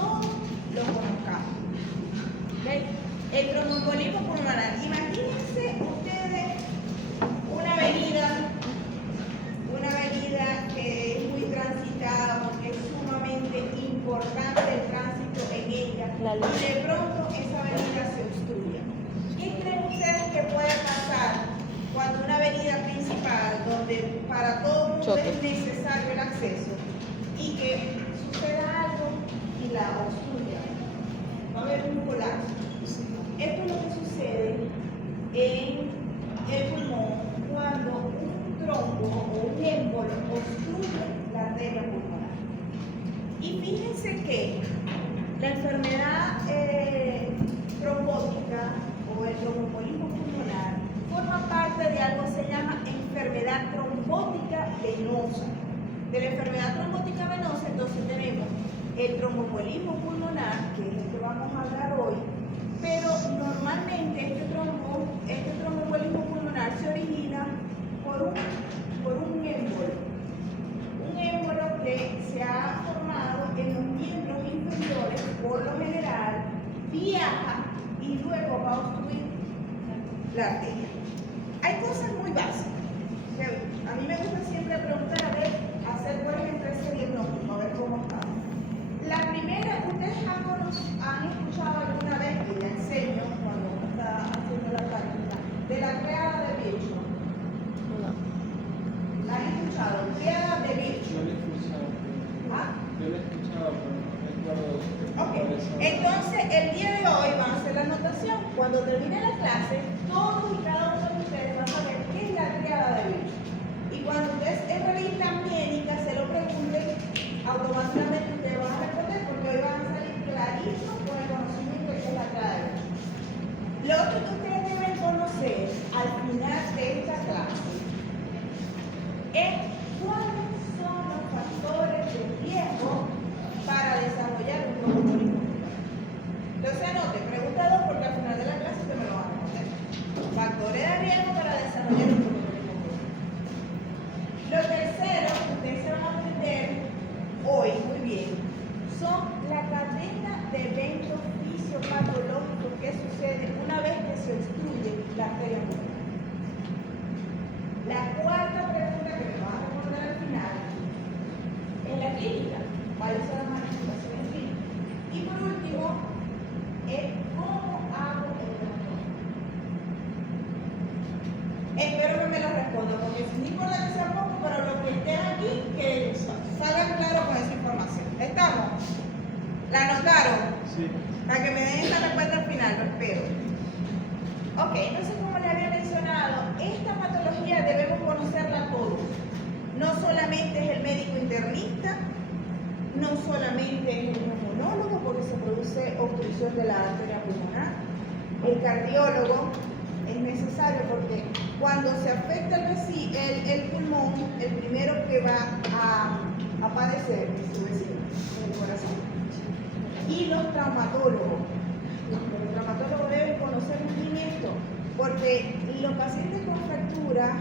todos lo conozcamos. ¿Okay? El tromboembolismo pulmonar. Imagínense ustedes una avenida que es muy transitada porque es sumamente importante el tránsito en ella y de pronto esa avenida se obstruye. ¿Qué creen ustedes que puede pasar cuando una avenida principal donde para todo el mundo es necesario el acceso y que suceda algo y la obstruya? Va a haber un colapso. Esto es lo que sucede en el pulmón cuando un trombo o un émbolo obstruye la arteria pulmonar. Y fíjense que la enfermedad trombótica o el tromboembolismo pulmonar forma parte de algo que se llama enfermedad trombótica venosa. De la enfermedad trombótica venosa, entonces tenemos el tromboembolismo pulmonar, que es el que vamos a hablar hoy, pero normalmente este tromboembolismo pulmonar se origina por un émbolo que se ha formado en los miembros inferiores, por lo general, viaja y luego va a obstruir la arteria. Hay cosas muy básicas. A mí me gusta siempre preguntar, hacer cuál es el tercer diagnóstico, a ver cómo estamos. La primera, ustedes han escuchado alguna vez, que ya enseño cuando uno está haciendo la práctica, de la triada de Virchow. ¿La han escuchado? Triada de Virchow. Yo lo he escuchado, pero no recuerdo. Ok, entonces el día de hoy vamos a hacer la anotación. Cuando termine la clase, todos y cada uno de ustedes van a saber qué es la triada de Virchow. Y cuando ustedes revisan médica, se lo pregunten, automáticamente ustedes van a responder porque hoy van a salir claritos con el conocimiento de qué es la triada de Virchow. Lo otro que ustedes deben conocer al final de esta clase es cuáles son los factores de riesgo para desarrollar un tromboembolismo pulmonar. Entonces anote, pregunta 2 porque al final de la clase usted me lo va a responder. Factores de riesgo para desarrollar un tromboembolismo pulmonar. Lo tercero que ustedes se van a aprender hoy muy bien son la cadena de eventos fisiopatológicos que sucede una vez que se obstruye la arteria pulmonar. La cuarta pregunta que me van a responder al final es la clínica. ¿Cuáles son las manifestaciones clínicas? Y por último, es cómo hago el diagnóstico. Espero que me lo respondan, porque no importa que sea poco, pero los que estén aquí, que salgan claros con esa información. ¿Estamos? ¿La anotaron? Sí. Para que me den esta respuesta al final, lo espero. Ok, entonces como les había mencionado, esta patología debemos conocerla todos. No solamente es el médico internista, no solamente es el neumonólogo porque se produce obstrucción de la arteria pulmonar, el cardiólogo es necesario porque cuando se afecta el pulmón, el primero que va a padecer es su vecino, el corazón. Y los traumatólogos. Los traumatólogos deben conocer muy bien esto, porque los pacientes con fractura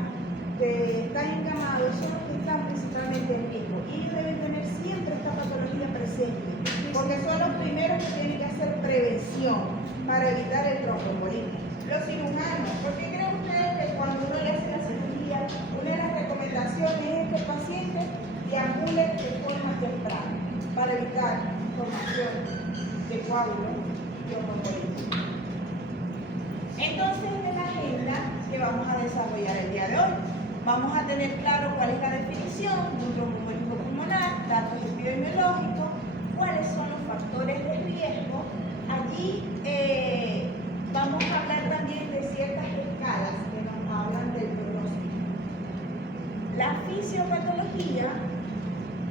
que están encamados son los que están principalmente en riesgo. Y ellos deben tener siempre esta patología presente, porque son los primeros que tienen que hacer prevención para evitar el tromboembolismo. Los cirujanos, ¿por qué creen ustedes que cuando uno le hace la cirugía, una de las recomendaciones es que el paciente deambule de forma temprana para evitar formación de coágulos y tromboembolismo? Entonces, esta es la agenda que vamos a desarrollar el día de hoy. Vamos a tener claro cuál es la definición de un tromboembolismo pulmonar, datos epidemiológicos, cuáles son los factores de riesgo. Allí vamos a hablar también de ciertas escalas que nos hablan del pronóstico. La fisiopatología,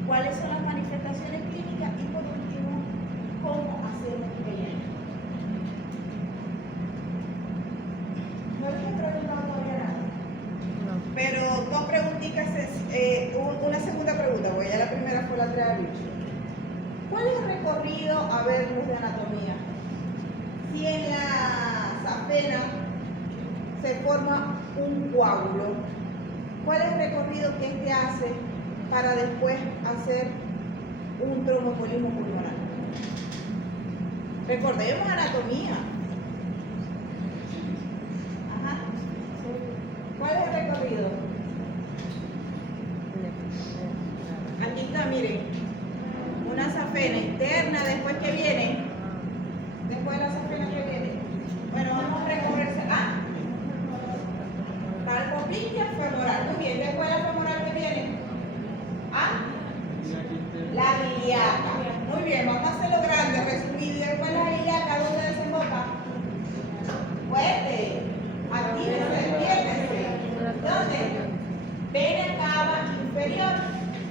cuáles son las manifestaciones clínicas y por último, cómo hacemos el diagnóstico. No les he preguntado todavía nada. No. Pero dos preguntitas, una segunda pregunta, porque ya la primera fue la triada de Virchow. ¿Cuál es el recorrido a ver luz de anatomía? Si en la safena se forma un coágulo, ¿cuál es el recorrido que este hace para después hacer un tromboembolismo pulmonar? Recordemos anatomía. Ajá. ¿Cuál es el recorrido? Aquí está, miren. Una safena interna, después que viene. Después de la safena que viene. Bueno, vamos a recorrerse. Palpopintia femoral. Muy bien. Después de la femoral que viene. La ilíaca. Muy bien, vamos a hacerlo grande, resumido. Y después la ilíaca, ¿dónde desemboca? Fuerte. Actívense, despiértense. ¿Dónde? Vena cava inferior.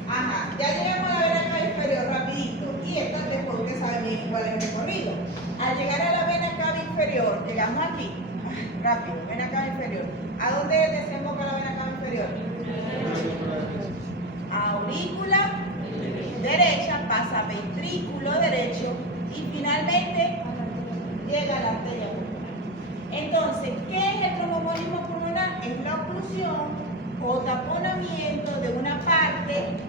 Ajá, ya llegamos a la vena cava inferior, rapidito. Y esto después ustedes saben bien cuál es el recorrido. Al llegar a la vena cava inferior, llegamos aquí. Rápido, vena cava inferior. ¿A dónde desemboca la vena cava inferior? Aurícula derecha, pasa ventrículo derecho y finalmente llega a la arteria pulmonar. Entonces, ¿qué es el tromboembolismo pulmonar? Es la oclusión o taponamiento de una parte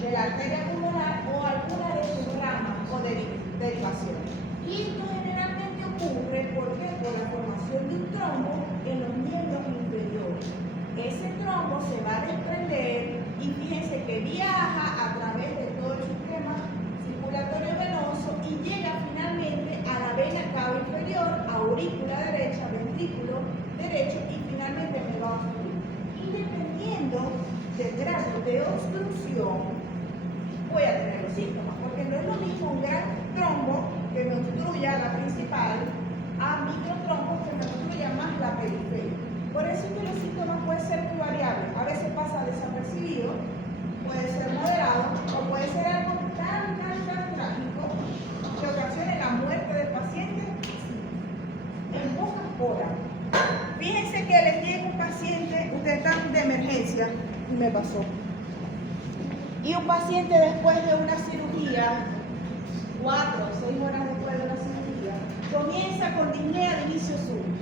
de la arteria pulmonar o alguna de sus ramas o derivaciones. Y esto generalmente ocurre ¿por qué? Por la formación de un trombo en los miembros inferiores. Ese trombo se va a desprender y fíjense que viaja a través de todo el sistema circulatorio venoso y llega finalmente a la vena cava inferior, aurícula derecha, ventrículo derecho y finalmente me va a obstruir. Y dependiendo del grado de obstrucción, voy a tener los síntomas, porque no es lo mismo un gran trombo que me obstruya la principal a microtrombos que me obstruya más la periferia. Por eso es que los síntomas pueden ser muy variables. A veces pasa desapercibido, puede ser moderado o puede ser algo tan trágico que ocasione la muerte del paciente en pocas horas. Fíjense que les llega un paciente, ustedes están de emergencia, y me pasó. Y un paciente después de una cirugía, 4 o 6 horas después de una cirugía, comienza con disnea de inicio súbito.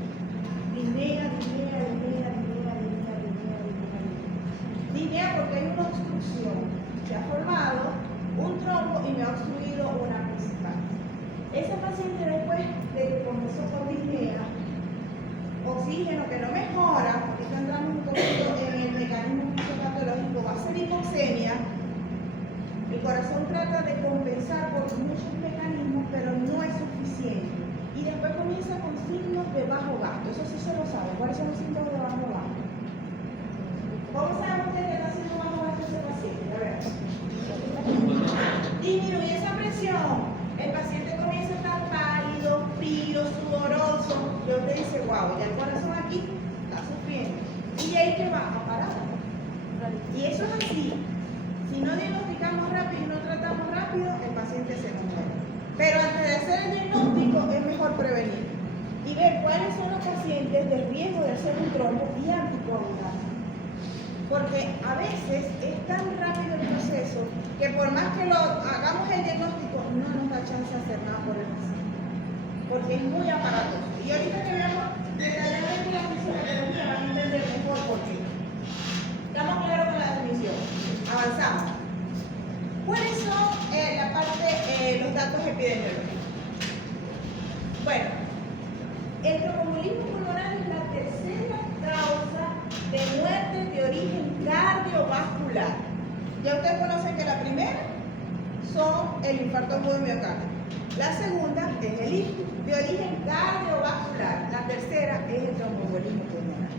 Disnea porque hay una obstrucción. Se ha formado un trombo y me ha obstruido una principal. Ese paciente después de que comenzó con disnea, oxígeno que no mejora, porque está entrando un poquito en el mecanismo fisiopatológico, va a ser hipoxemia. El corazón trata de compensar por muchos mecanismos, pero no es suficiente. Y después comienza con signos de bajo gasto. Eso sí se lo sabe. ¿Cuáles son los síntomas de bajo gasto? ¿Cómo sabe usted que está haciendo bajo gasto ese paciente? A ver. Disminuye esa presión. El paciente comienza a estar pálido, frío, sudoroso. Y usted dice, wow, ya el corazón aquí está sufriendo. Y ahí que va a parar. Y eso es así. Si no diagnosticamos rápido y no tratamos rápido, el paciente se nos muere. Pero antes de hacer el diagnóstico es mejor prevenir y ver cuáles son los pacientes de riesgo de hacer un trombo y anticoagular. Porque a veces es tan rápido el proceso que por más que lo hagamos el diagnóstico, no nos da chance de hacer nada por el paciente. Porque es muy aparatoso. Y ahorita que veamos detalladamente la fisiopatología van a entender mejor por qué. Estamos claros con la definición. Avanzamos. ¿Cuáles son los datos epidemiológicos? Bueno, el tromboembolismo pulmonar es la tercera causa de muerte de origen cardiovascular. Ya ustedes conocen que la primera son el infarto agudo de miocardio. La segunda es el ictus, de origen cardiovascular. La tercera es el tromboembolismo pulmonar.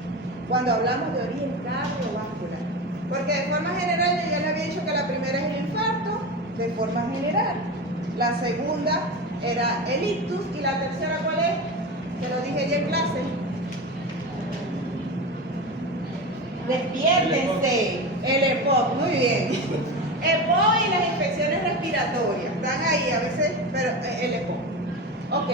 Cuando hablamos de origen cardiovascular. Porque de forma general, yo ya le había dicho que la primera es el infarto, de forma general. La segunda era el ictus y la tercera, ¿cuál es? Que lo dije ya en clase. Despiértense. El EPOC, muy bien. EPOC y las infecciones respiratorias. Están ahí a veces, pero el EPOC. Ok.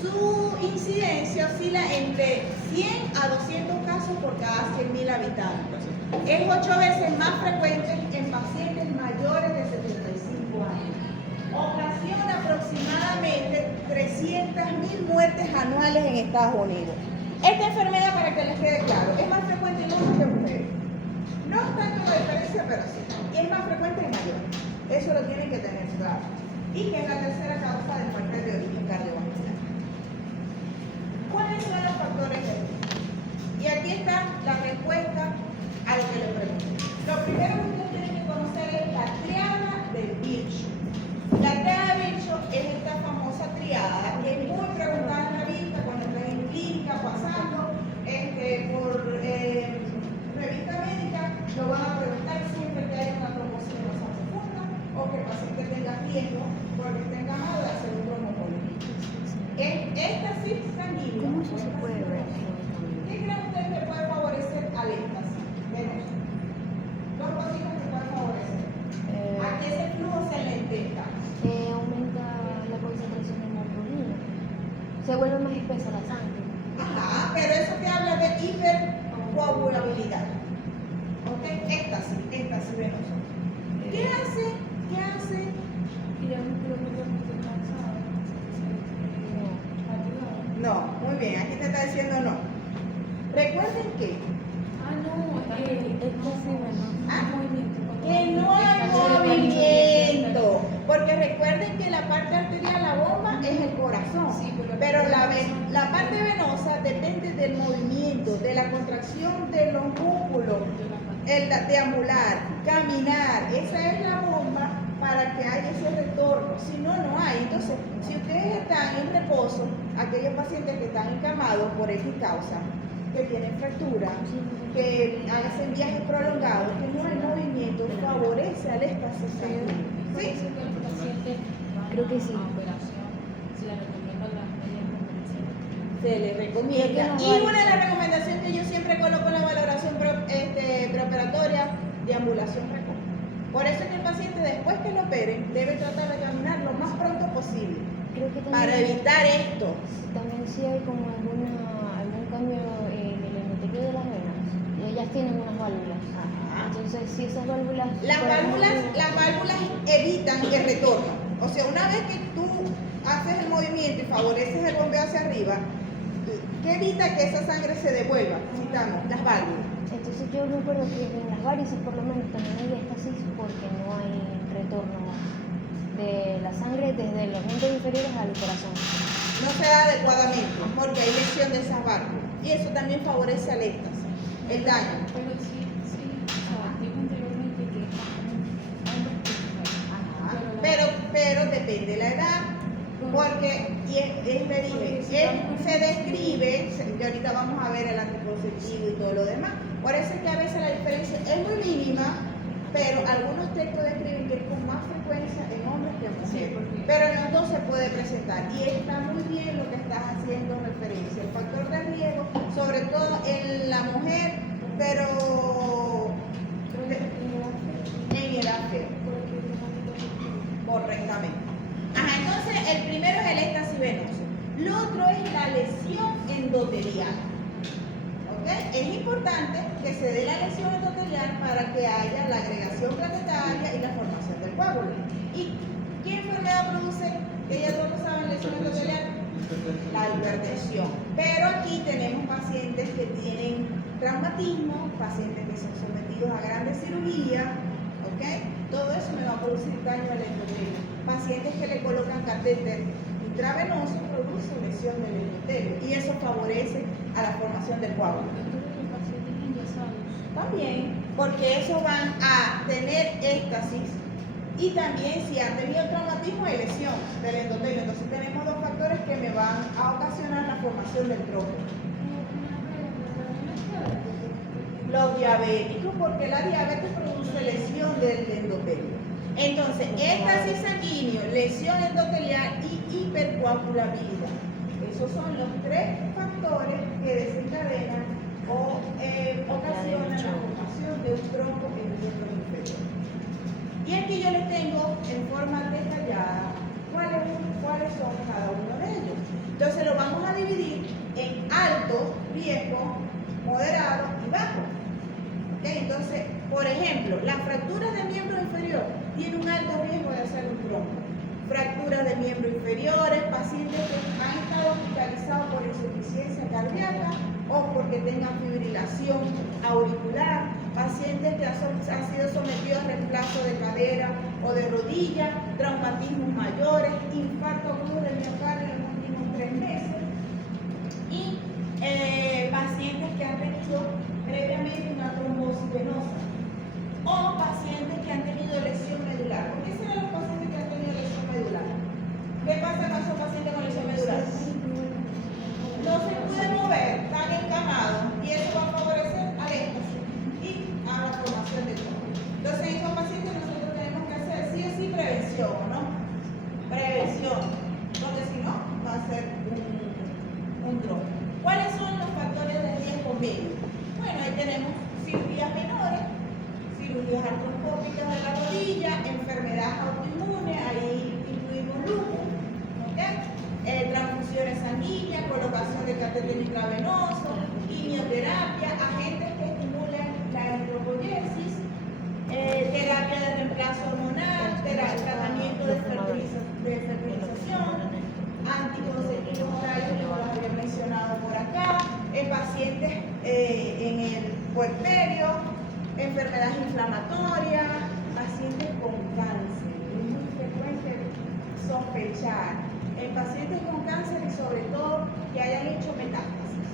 Su incidencia oscila entre 100 a 200 casos por cada 100.000 habitantes. Es 8 veces más frecuente en pacientes mayores de 75 años. Ocasiona aproximadamente 300.000 muertes anuales en Estados Unidos. Esta enfermedad, para que les quede claro, es más frecuente en hombres que en mujeres. No tanto la diferencia, pero sí. Y es más frecuente en mayores. Eso lo tienen que tener claro. y que es la tercera causa de muerte de origen cardiovascular. ¿Cuáles son los factores de riesgo? Y aquí está la respuesta a lo que le pregunté. Lo primero que ustedes tienen que conocer es la triada del Virchow. La triada del Virchow es esta famosa triada que es muy preguntada en la vista cuando están en clínica pasando por revista médica, lo van a preguntar siempre que hay una trombosis venosa profunda o que el paciente tenga riesgo porque esté encamado de hacer un tromboembolismo. Éxtasis sanguíneo. ¿Cómo eso se puede ver? ¿Qué creen ustedes que puede favorecer al éxtasis venoso? Dos cositas que pueden favorecer. A que ese flujo se lentezca. Aumenta la concentración de hemoglobina. Se vuelve más espesa la sangre. Ajá, pero eso te habla de hipercoagulabilidad. ¿Ok? Éxtasis venoso. ¿Qué hace? No, muy bien, aquí te está diciendo no. Recuerden que que no hay movimiento, porque recuerden que la parte arterial, la bomba, es el corazón, pero la parte venosa depende del movimiento, de la contracción de los músculos, el deambular, caminar, esa es la bomba para que haya ese retorno, si no, no hay. Entonces, si ustedes están en reposo, aquellos pacientes que están encamados por X causa, que tienen fractura, que hacen viajes prolongados, que no hay movimiento, favorece al éxtasis sanguíneo. ¿Sí? Creo que sí. Se le recomienda. Y una de las recomendaciones que yo siempre coloco en la valoración preoperatoria, deambulación precoz. Por eso es que el paciente, después que lo operen, debe tratar de caminar lo más pronto posible. Creo que también, para evitar esto. También sí hay como algún cambio en el endotelio de las venas. Ellas tienen unas válvulas. Ajá. Entonces, si esas válvulas... Las válvulas evitan el retorno. O sea, una vez que tú haces el movimiento y favoreces el bombeo hacia arriba, ¿qué evita que esa sangre se devuelva? Citamos, las válvulas. Entonces yo me acuerdo que en las varices por lo menos también hay éxtasis porque no hay retorno de la sangre desde los miembros inferiores al corazón. No se da adecuadamente porque hay lesión de esas válvulas. Y eso también favorece al éxtasis, el daño. Pero sí, dijo anteriormente que Pero depende de la edad, porque le dije, se describe, y ahorita vamos a ver el anticonceptivo y todo lo demás. Por eso es que a veces la diferencia es muy mínima, pero algunos textos describen que es con más frecuencia en hombres que en mujeres. Pero en los dos se puede presentar y está muy bien lo que estás haciendo referencia. El factor de riesgo, sobre todo en la mujer, pero en edad fea. Correctamente. Ajá, entonces el primero es el éxtasis venoso. Lo otro es la lesión endotelial. ¿Ok? Es importante que se dé la lesión endotelial para que haya la agregación planetaria y la formación del coágulo. ¿Y qué enfermedad produce? Que ya todos saben, lesión endotelial. La hipertensión. Pero aquí tenemos pacientes que tienen traumatismo, pacientes que son sometidos a grandes cirugías. ¿Ok? Todo eso me va a producir daño al endotelio. Pacientes que le colocan catéter intravenoso produce lesión del endotelio y eso favorece a la formación del coágulo. También, porque esos van a tener éxtasis y también si han tenido traumatismo y lesión del endotelio. Entonces tenemos dos factores que me van a ocasionar la formación del trombo. Los diabéticos, porque la diabetes produce lesión del endotelio. Entonces, éxtasis sanguíneo, lesión endotelial y hipercoagulabilidad. Esos son los tres factores que desencadenan o ocasionan la formación de un trombo en el miembro inferior. Y aquí yo les tengo en forma detallada cuáles son cada uno de ellos. Entonces lo vamos a dividir en alto riesgo, moderado y bajo. ¿Okay? Entonces, por ejemplo, las fracturas del miembro inferior tienen un alto riesgo de hacer un trombo. Fracturas de miembros inferiores, pacientes que han estado hospitalizados por insuficiencia cardíaca o porque tengan fibrilación auricular, pacientes que han sido sometidos a reemplazo de cadera o de rodilla traumatismos mayores, infarto agudo del miocardio en los últimos 3 meses y pacientes que han tenido previamente una trombosis venosa o pacientes que han tenido lesión medular. ¿Por qué serán los pacientes que han tenido lesión medular? ¿Qué pasa con esos pacientes con lesión medular? No se pueden mover, están encamados y eso va a favorecer al éxtasis y a la formación de trombo. Entonces, en estos pacientes nosotros tenemos que hacer sí o sí prevención, ¿no? Prevención, porque si no, va a ser un trombo. ¿Cuáles son los factores de riesgo medio? Bueno, ahí tenemos cirugías menores, cirugías artroscópicas de la rodilla, enfermedades autoinmunes, ahí incluimos lupus, transfusiones sanguíneas, colocación de catéter intravenoso, quimioterapia, agentes que estimulan la eritropoyesis, terapia de reemplazo hormonal, tratamiento de fertilización, anticonceptivos orales, como los había mencionado por acá, pacientes en el puerperio, enfermedades inflamatorias, pacientes con cáncer. Es muy frecuente sospechar en pacientes con cáncer y sobre todo que hayan hecho metástasis.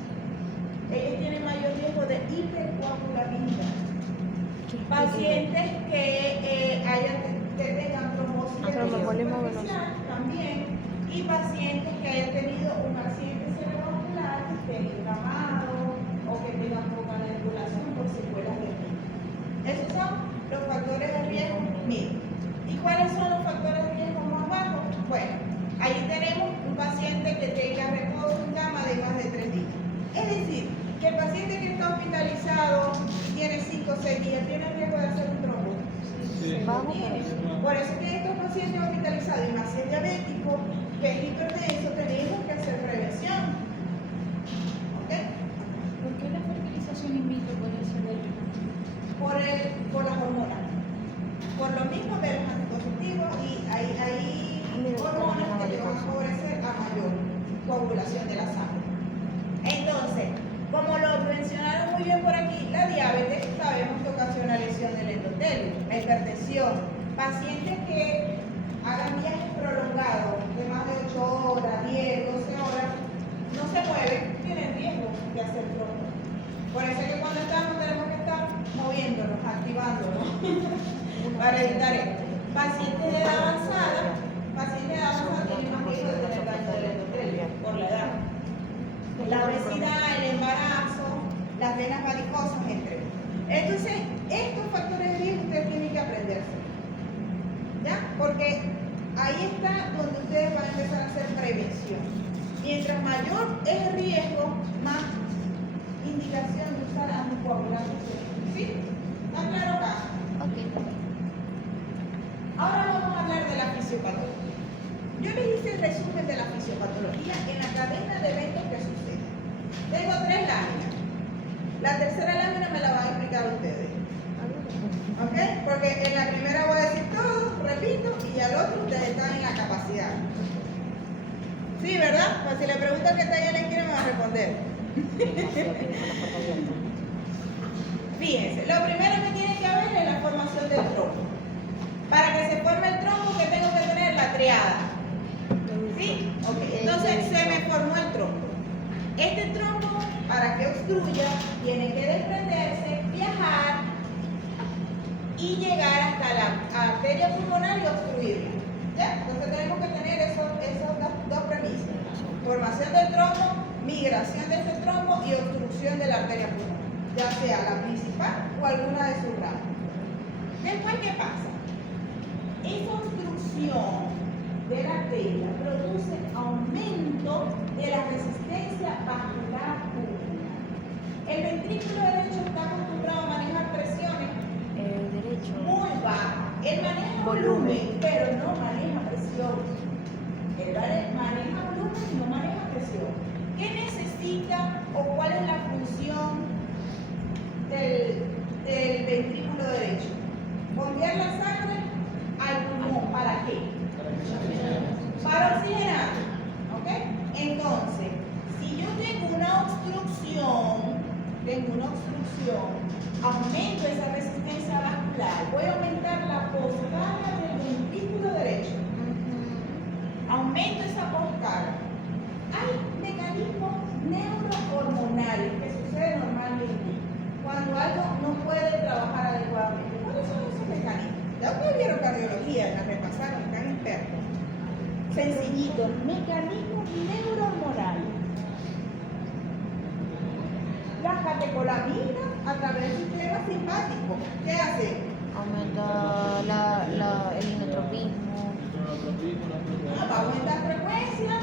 Ellos tienen mayor riesgo de hipercoagulabilidad. Pacientes que tengan trombosis superficial también, y pacientes que hayan tenido un accidente cerebrovascular, que estén inflamados o que tengan poca circulación por secuelas de vida. Esos son los factores de riesgo mínimos. ¿Y cuáles son los factores de riesgo más bajos? Bueno, ahí tenemos un paciente que tenga reposo en cama de más de 3 días. Es decir, que el paciente que está hospitalizado tiene 5 o 6 días, tiene riesgo de hacer un trombo. Sí. Por eso que estos pacientes hospitalizados, y más si es diabético, que es hipertenso, tenemos que hacer prevención. ¿Ok? ¿Por qué la fertilización in vitro puede ser de riesgo? Por las hormonas. Por lo mismo de los anticonceptivos, y hay hormonas que te van a favorecer a mayor coagulación de la sangre. Entonces, como lo mencionaron muy bien por aquí, la diabetes sabemos que ocasiona lesión del endotelio, la hipertensión, pacientes que hagan viajes prolongados de más de 8 horas, 10, 12 horas, no se mueven, tienen riesgo de hacer trombo. Por eso es que cuando estamos tenemos que estar moviéndonos, activándonos para evitar esto. Pacientes de edad avanzada tienen más riesgo de tener daño del endotelio por la edad. La obesidad, el embarazo, las venas varicosas, entre otros. Entonces, estos factores de riesgo ustedes tienen que aprenderse, ¿ya? Porque ahí está donde ustedes van a empezar a hacer prevención. Mientras mayor es el riesgo, más indicación de usar anticoagulantes. ¿Sí? ¿Está claro acá? Ok. Ahora vamos a hablar de la fisiopatología. Yo les hice el resumen de la fisiopatología en la cadena de eventos que suceden. Tengo 3 láminas. La tercera lámina me la van a explicar ustedes. ¿Ok? Porque en la primera voy a decir todo, repito, y al otro ustedes están en la capacidad. Sí, ¿verdad? Pues si le preguntan qué está ahí en la esquina me va a responder. Fíjense, lo primero que tiene que haber es la formación del trombo. Para que se forme el trombo, ¿qué tengo que tener? La triada. ¿Sí? Ok, entonces se me formó el trombo. Este trombo, para que obstruya, tiene que desprenderse, viajar y llegar hasta la arteria pulmonar y obstruirla. ¿Ya? Entonces tenemos que tener esas dos premisas. Formación del trombo, migración de este trombo y obstrucción de la arteria pulmonar, ya sea la principal o alguna de sus ramas. Después, ¿qué pasa? Esa obstrucción de la arteria produce aumento de la resistencia vascular pulmonar. El ventrículo derecho está acostumbrado a manejar presiones muy bajas. Él maneja volumen, pero no maneja presión. Él maneja volumen y no maneja presión. ¿Qué necesita o cuál es la función del ventrículo derecho? Bombear la sangre al pulmón. ¿Para qué? Para oxigenar. ¿Ok? Entonces, si yo tengo una obstrucción, aumento esa resistencia resistencia vascular. Voy a aumentar la poscarga del ventrículo derecho. Aumento esa poscarga. Hay mecanismos neurohormonales que suceden normalmente cuando algo no puede trabajar adecuadamente. ¿Cuáles son esos mecanismos? Ya ustedes vieron cardiología, la repasaron, están expertos. Sencillito, mecanismos neurohormonales. La catecolamina a través del sistema simpático. ¿Qué hace? Aumenta el inotropismo. Va a aumentar frecuencia.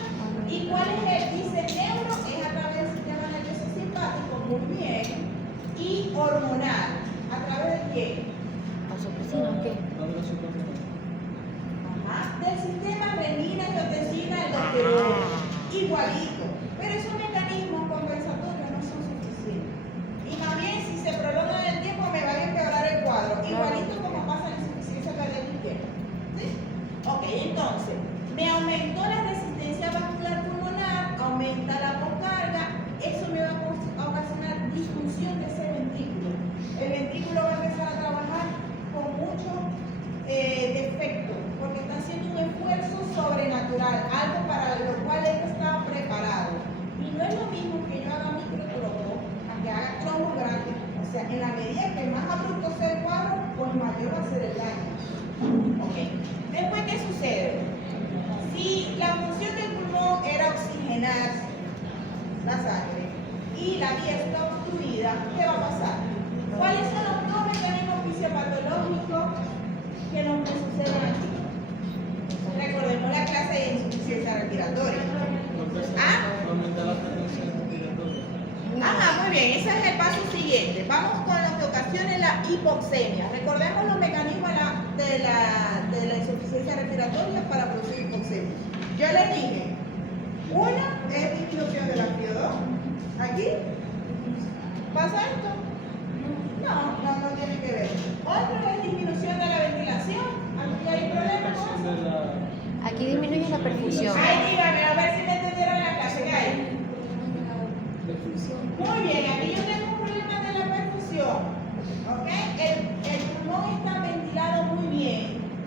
¿Y cuál es el dice neuro? Es a través del sistema nervioso simpático, muy bien. Y hormonal. ¿A través de quién? ¿Vasopresina qué? Ajá. Del sistema renina, angiotensina, aldosterona. Igualito. Pero esos mecanismos compensatorios no son suficientes. Y más bien, si se prolonga en el tiempo, me va a empeorar el cuadro. Igualito como pasa en la insuficiencia cardíaca izquierda. ¿Sí? Ok, entonces, me aumentó la resistencia vascular pulmonar, aumenta la poscarga, eso me va a ocasionar disfunción de ese ventrículo. El ventrículo va a empezar a trabajar con mucho defecto, porque está haciendo un esfuerzo sobrenatural, algo para lo cual él no estaba preparado. Y no es lo mismo que yo haga microtrombo a que haga trombo grande. O sea, en la medida que más abrupto sea el cuadro, pues mayor va a ser el daño. Ok. Después, ¿qué sucede? Si la función del pulmón era oxigenar la sangre y la vía está obstruida, ¿qué va a pasar? ¿Cuáles son los dos mecanismos fisiopatológicos que nos suceden aquí? Recordemos la clase de insuficiencia respiratoria. Ajá, muy bien, ese es el paso siguiente. Vamos con lo que ocasiona la hipoxemia. Recordemos los mecanismos de la insuficiencia respiratoria para producir hipoxemia. Yo les dije, una es disminución del CO2. ¿Aquí? ¿Pasa esto? No tiene que ver. Otra es disminución de la ventilación. ¿Aquí hay problema con eso? Aquí disminuye la perfusión. Ay, dígame, a ver si me entendieron la clase que hay. Muy bien, aquí yo tengo un problema de la perfusión. ¿Ok? El pulmón está ventilado muy bien,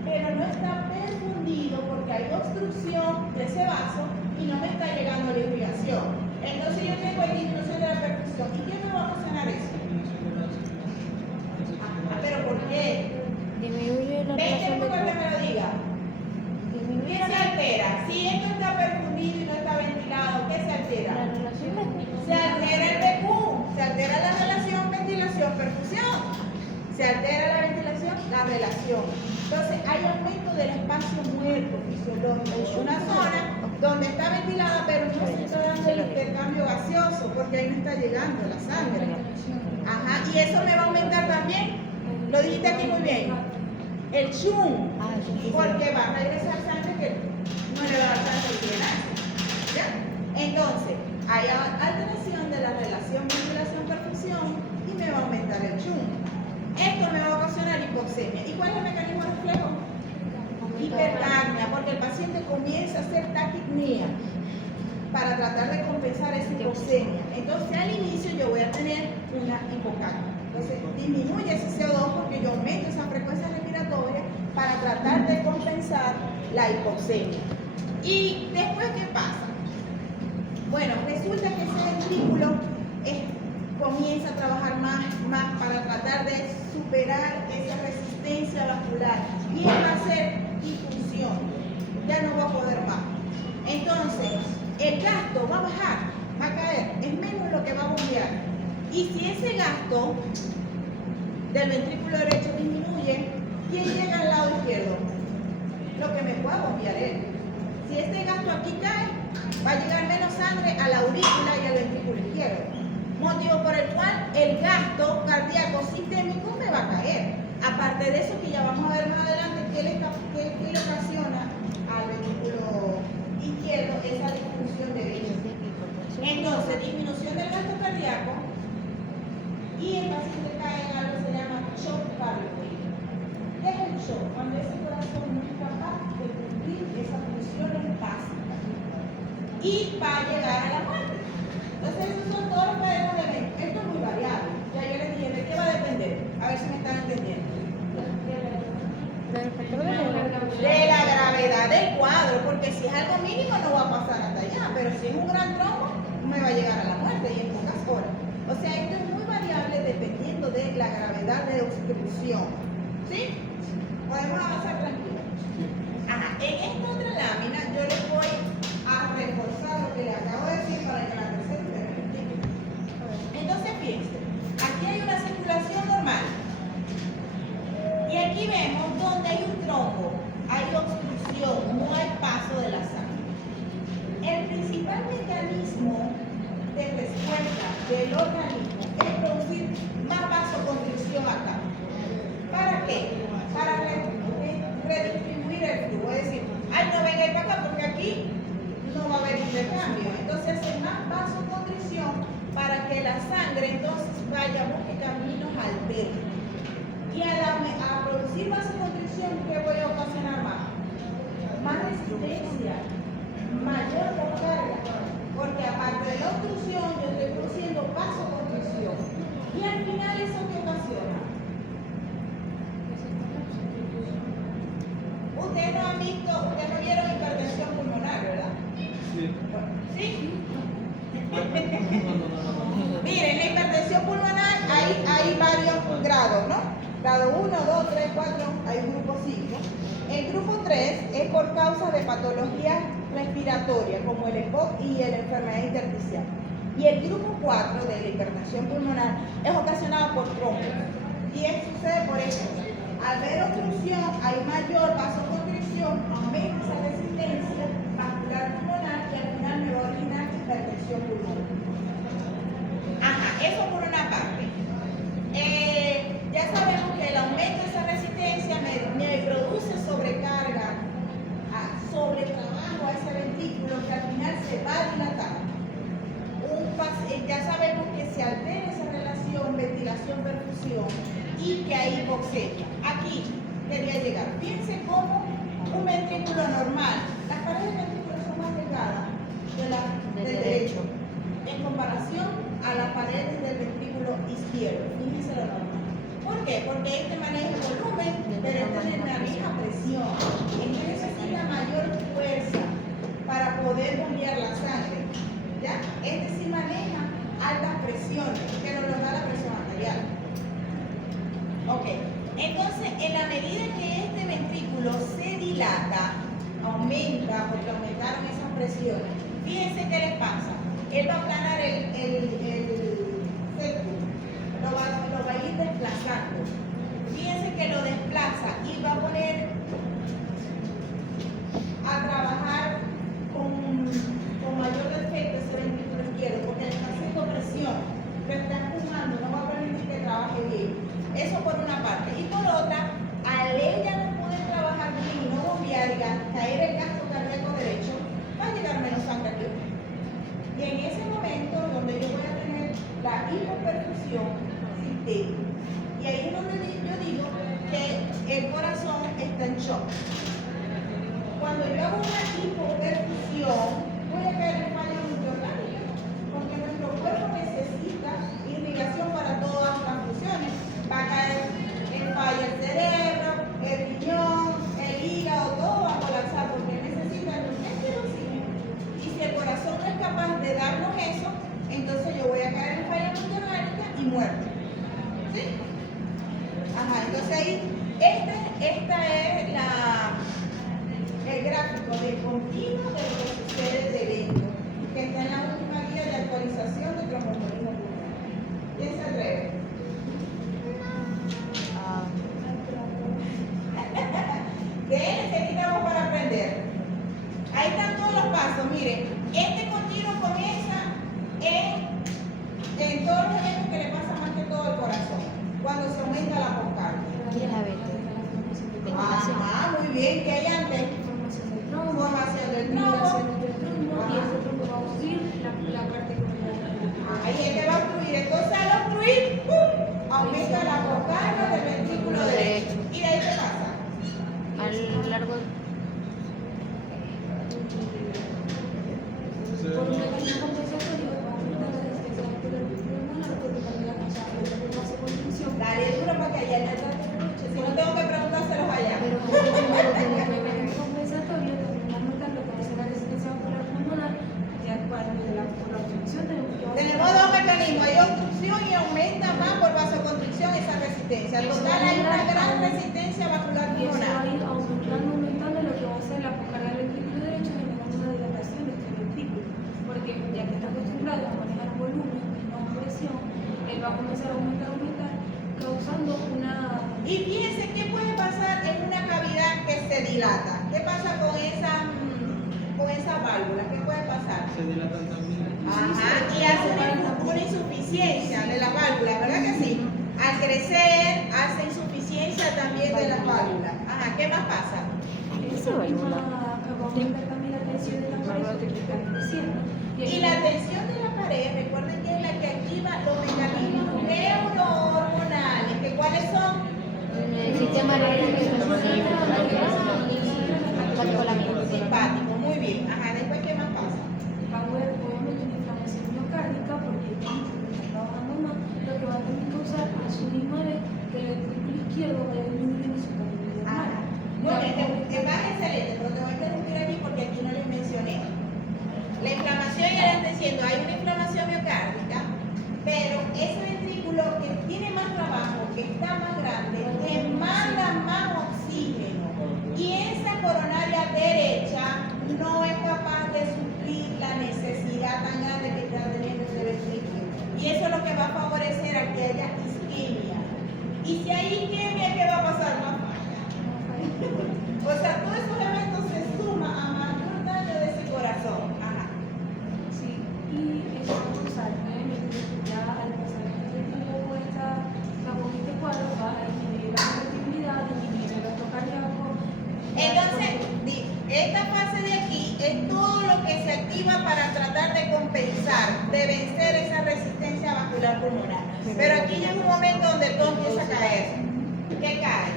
pero no está perfundido porque hay obstrucción de ese vaso y no me está llegando la irrigación. Entonces yo tengo disminución de la perfusión. ¿Y qué me va a ocasionar eso? ¿Pero por qué? Disminuye la Ven relación que me de lo diga. ¿Qué se altera? Si esto está perfundido y no está ventilado, ¿qué se altera? la relación de Se altera el BQ, se altera la relación ventilación-perfusión. Se altera la ventilación, la relación. Entonces hay aumento del espacio muerto fisiológico. Es una zona donde está ventilada, pero no se está dando el intercambio gaseoso porque ahí no está llegando la sangre. Ajá, y eso me va a aumentar también. Lo dijiste aquí muy bien. El chum, porque va a regresar sangre que no le va a dar chance de llenarse. ¿Ya? Entonces, hay alteración de la relación ventilación-perfusión y me va a aumentar el chum. Esto me va a ocasionar hipoxemia. ¿Y cuál es el mecanismo de reflejo? Hipercapnia, porque el paciente comienza a hacer taquipnea para tratar de compensar esa hipoxemia. Entonces, al inicio yo voy a tener una hipocapnia. Entonces, disminuye ese CO2 porque yo aumento esa frecuencia respiratoria para tratar de compensar la hipoxemia. ¿Y después qué pasa? Bueno, resulta que ese ventrículo comienza a trabajar más para tratar de superar esa resistencia vascular y él va a hacer difusión, ya no va a poder más. Entonces, el gasto va a bajar, va a caer, es menos lo que va a bombear. Y si ese gasto del ventrículo derecho disminuye, ¿quién llega al lado izquierdo? Lo que me pueda bombear él. Si este gasto aquí cae, va a llegar menos sangre a la aurícula y al ventrículo izquierdo. Motivo por el cual el gasto cardíaco sistémico me va a caer. Aparte de eso, que ya vamos a ver más adelante, ¿qué le ocasiona al ventrículo izquierdo esa disfunción de venas? Entonces, disminución del gasto cardíaco y el paciente cae en algo que se llama shock cardíaco. ¿Qué es el shock? Cuando ese corazón no es capaz de cumplir esa función básica y va a llegar a la muerte. Entonces, esos son todos los cadenas de eventos. Esto es muy variable. Ya yo les dije, ¿de qué va a depender? A ver si me están entendiendo. Del factor de De la gravedad del cuadro, porque si es algo mínimo no va a pasar hasta allá, pero si es un gran trombo, me va a llegar a la muerte y en pocas horas. O sea, esto es muy variable dependiendo de la gravedad de obstrucción. ¿Sí? Podemos avanzar tranquilos. Ajá, en esta otra lámina yo les voy a reforzar lo que les acabo de decir para que la tercera ustedes me entiendan. Entonces fíjense, aquí hay una circulación normal. Y aquí vemos donde hay un trombo, hay obstrucción, no hay paso de la sangre. El principal mecanismo de respuesta del organismo es producir más vasoconstricción acá. ¿Para qué? Para redistribuir el flujo. Es decir, ay, no venga para acá porque aquí no va a haber intercambio. Entonces hace más vasoconstricción para que la sangre entonces vaya, busque caminos alternos. Y a producir vasoconstricción, ¿qué voy a ocasionar más? Más resistencia, mayor carga, porque aparte de la obstrucción, yo estoy produciendo vasoconstricción. Y al final, ¿eso qué ocasiona? Ustedes no han visto, ustedes no vieron hipertensión pulmonar, ¿verdad? Sí. ¿Sí? Miren, la hipertensión pulmonar hay varios grados, ¿no? Grado 1, 2, 3, 4, hay un grupo 5. El grupo 3 es por causa de patologías respiratorias, como el EPOC y la enfermedad intersticial. Y el grupo 4 de la hipertensión pulmonar es ocasionado por trombos. Y esto sucede por eso. Al ver obstrucción, hay mayor vasoconstricción, aumenta esa resistencia vascular pulmonar y al final me va a originar hipertensión pulmonar. Ajá, eso por una parte. Ya sabemos que el aumento de esa resistencia me produce sobrecarga, sobretrabajo a ese ventrículo que al final se va a dilatar. Ya sabemos que se altera esa relación ventilación-perfusión y que hay hipoxemia. Aquí quería llegar. Piensen como un ventrículo normal. Las paredes del ventrículo son más delgadas del derecho en comparación a las paredes del ventrículo izquierdo. Fíjense lo normal. ¿Por qué? Porque este maneja volumen, pero este maneja presión. Este necesita mayor fuerza para poder bombear la sangre. ¿Ya? Este sí maneja altas presiones, que nos lo da la presión arterial. Ok. Entonces, en la medida que este ventrículo se dilata, aumenta, porque aumentaron esas presiones, fíjense qué les pasa. Él va a aplanar el círculo. Lo va a ir desplazando. Fíjense que lo desplaza y va a poner a trabajar con mayor efecto ese ventrículo izquierdo, porque le está haciendo presión, pero está empujando, no va a permitir que trabaje bien. Eso por una parte. Y por otra, al ella no poder trabajar bien y no bombear y caer el gasto cardíaco derecho, va a llegar menos sangre aquí. Y en ese momento donde yo voy a tener la hipoperfusión sistémica. Y ahí es donde yo digo que el corazón está en shock. Cuando yo hago una hipoperfusión, voy a caer en falla multiorgánica, porque nuestro cuerpo necesita irrigación para todas las funciones. Va a caer en falla el cerebro, el riñón, el hígado, todo va a colapsar porque necesita urgente el oxígeno. Y si el corazón no es capaz de darnos eso, entonces yo voy a caer en falla multiorgánica y muerte. ¿Sí? Ajá, entonces ahí, esta es el gráfico de continuo de lo que sucede de evento, que está en la última guía de actualización de tromboembolismo pulmonar. Piensa al revés. ¿Qué necesitamos para aprender? Ahí están todos los pasos. Miren, este continuo comienza en todos los eventos que le pasa más que todo al corazón, cuando se aumenta la poscardia. Y la ventilación. Ajá, muy bien. ¿Qué hay antes? Formación del trombo. Ahí este va a obstruir. Entonces al obstruir, ¡pum!, aumenta la poscardia del ventrículo derecho. ¿Y de ahí qué pasa? Al largo Por un mecanismo compensatorio, aumenta la resistencia arterial pulmonar por determinación de la vasoconstricción. Dale duro para que allá en el dato de lucha, si no tengo que preguntárselos allá. Pero eso primero tiene que En ver. el compensatorio tenemos que anotar lo que va a ser la resistencia vascular pulmonar, ya cual de la por la obstrucción Tenemos dos mecanismos, hay obstrucción y aumenta más por vasoconstricción esa resistencia. En total hay una gran resistencia vascular y eso va pulmonar. a ir aumentando lo que va a ser la carga del ventrículo derecho, generando una dilatación de este ventrículo, porque ya que está acostumbrado a manejar volumen y no presión, él va a comenzar a aumentar, causando una... Y fíjense qué puede pasar en una cavidad que se dilata. ¿Qué pasa con esa válvula? ¿Qué puede pasar? Se dilatan también. Ajá, y hace una insuficiencia de la válvula, ¿verdad que sí? Al crecer hace insuficiencia también de las válvulas. Ajá, ¿qué más pasa? Esa misma va a aumentar también la tensión de la pared que está creciendo. Y la tensión de la pared, recuerden que es la que activa los mecanismos neurohormonales, que ¿cuáles son? El sistema Simpático, muy bien. Ajá, después ¿qué más pasa? Va a haber obviamente una inflamación miocárdica porque estamos trabajando más, lo que va a también causar a su misma vez que el ventrículo izquierdo vaya disminuyendo su capacidad. Ajá. Muy bien, te vas excelente, pero te voy a interrumpir aquí porque aquí no les mencioné. La inflamación ya les estoy diciendo, hay una inflamación miocárdica, pero ese ventrículo que tiene más trabajo, que está más grande, demanda más oxígeno. Y esa coronaria derecha no es capaz de suplir la necesidad tan grande que está teniendo ese ventrículo. Y eso es lo que va a favorecer a que haya isquemia. Y si hay isquemia, ¿qué va a pasar? Más falla. O sea, todos esos eventos se suman a mayor daño de ese corazón. Ajá. Sí, y eso va a causar ya al pasar este tiempo bajo este cuadro va a disminuir la convertibilidad, disminuir el gasto cardíaco. Entonces, esta fase de aquí es todo lo que se activa para tratar de compensar, de vencer esa resistencia vascular pulmonar. Pero aquí llega un momento donde todo empieza a caer. ¿Qué cae?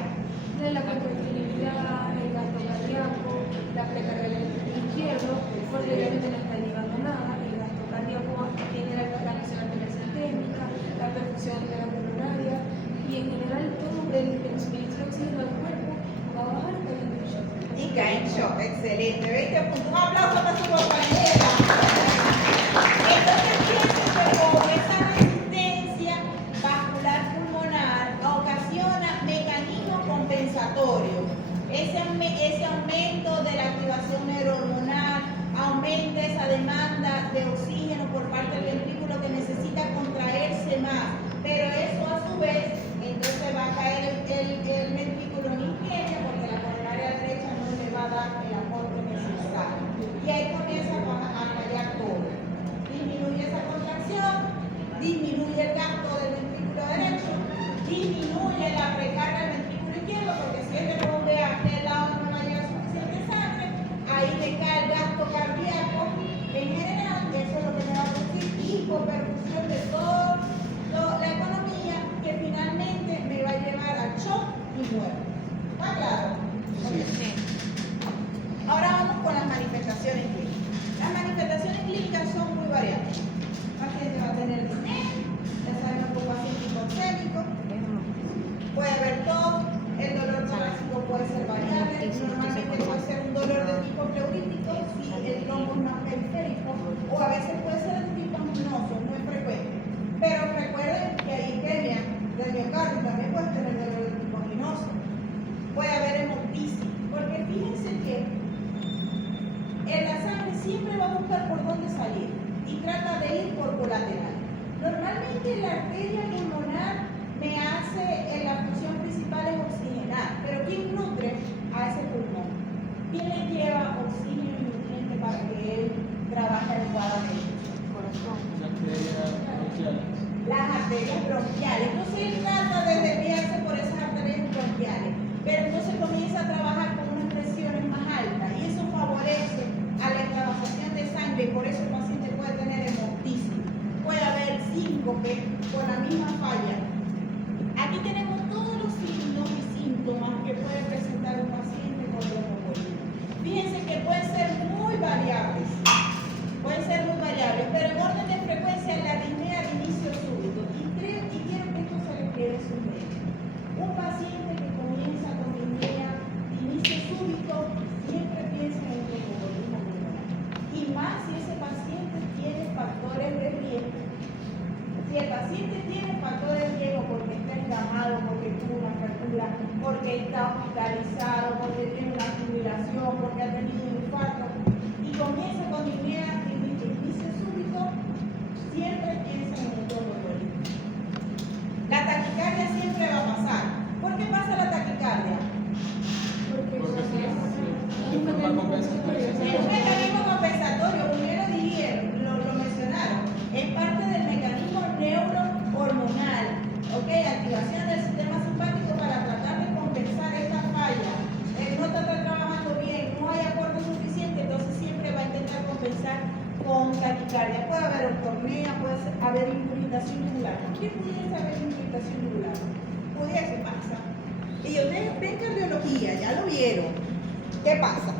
De la convertibilidad, el gasto cardíaco, la precarga del izquierdo, porque obviamente no está llegando nada, el gasto cardíaco tiene la relación arterial sistémica, la perfusión de la coronaria y en general todo el suministro de oxígeno al cuerpo va a bajar cayendo en shock. Y cae en shock. Excelente. 20 puntos. Un aplauso para su compañera. Entonces, fíjense que con esa resistencia vascular pulmonar ocasiona mecanismos compensatorios. Ese aumento de la activación neurohormonal aumenta esa demanda de oxígeno por parte del ventrículo que necesita contraerse más. Pero eso a su vez, entonces va a caer el ventrículo en isquemia porque la coronaria derecha no le va a dar el aporte necesario. Y ahí comienza a fallar todo. Disminuye esa contracción, disminuye el gasto del ventrículo derecho, disminuye la precarga del ventrículo izquierdo porque si este no ve a aquel lado no va a llegar suficiente sangre, ahí le cae el gasto cardíaco en general, que eso es lo que me va a producir hipoperfusión de toda la economía que finalmente me va a llevar al shock y muerte. ¿Está claro? Sí. Ahora vamos con las manifestaciones clínicas. Las manifestaciones clínicas son muy variadas. El paciente va a tener disnea, ya sabemos que un paciente hipoxémico, puede haber tos, el dolor torácico puede ser variable, normalmente puede ser un dolor de tipo pleurítico si el trombo es más periférico, o a veces puede ser de tipo anginoso, no es frecuente. Pero recuerden que hay isquemia del miocardio, también puede tener dolor de tipo anginoso. Puede haber hemoptisis, porque fíjense que la sangre siempre va a buscar por dónde salir y trata de ir por colateral. Normalmente la arteria pulmonar me hace, la función principal es oxigenar, pero ¿quién nutre a ese pulmón? ¿Quién le lleva oxígeno y nutriente para que él trabaje adecuadamente? Las arterias bronquiales. Entonces él trata de desviarse por esas arterias bronquiales, pero entonces comienza a trabajar con unas presiones más altas y eso favorece a la extravasación de sangre y por eso el paciente puede tener hemoptisis. Puede haber síncope con la misma falla. Aquí tenemos todos los signos y síntomas que puede presentar un paciente con tromboembolismo. Fíjense que pueden ser muy variables. Pero en orden de frecuencia la disnea de inicio súbito. Y quiero que esto se les quede en su mente. cirugía, porque está hospitalizado, porque tiene una fibrilación, porque ha tenido un infarto, y comienza con inicio súbito, siempre piensa en el tromboembolismo. La taquicardia siempre va a pasar. ¿Por qué pasa la taquicardia? Porque de forma compensatoria. Es un mecanismo compensatorio, como ya lo dijeron, lo mencionaron, es parte del mecanismo neurohormonal, ¿ok? Activación del sistema simpático para tratar de compensar esta falla. No está trabajando bien, no hay aporte suficiente, entonces siempre va a intentar compensar con taquicardia. Puede haber ortornea, puede haber irritación yugular. ¿Por qué pudiese haber irritación yugular? Pudiese pasar. Y ustedes ven cardiología, ya lo vieron. ¿Qué pasa?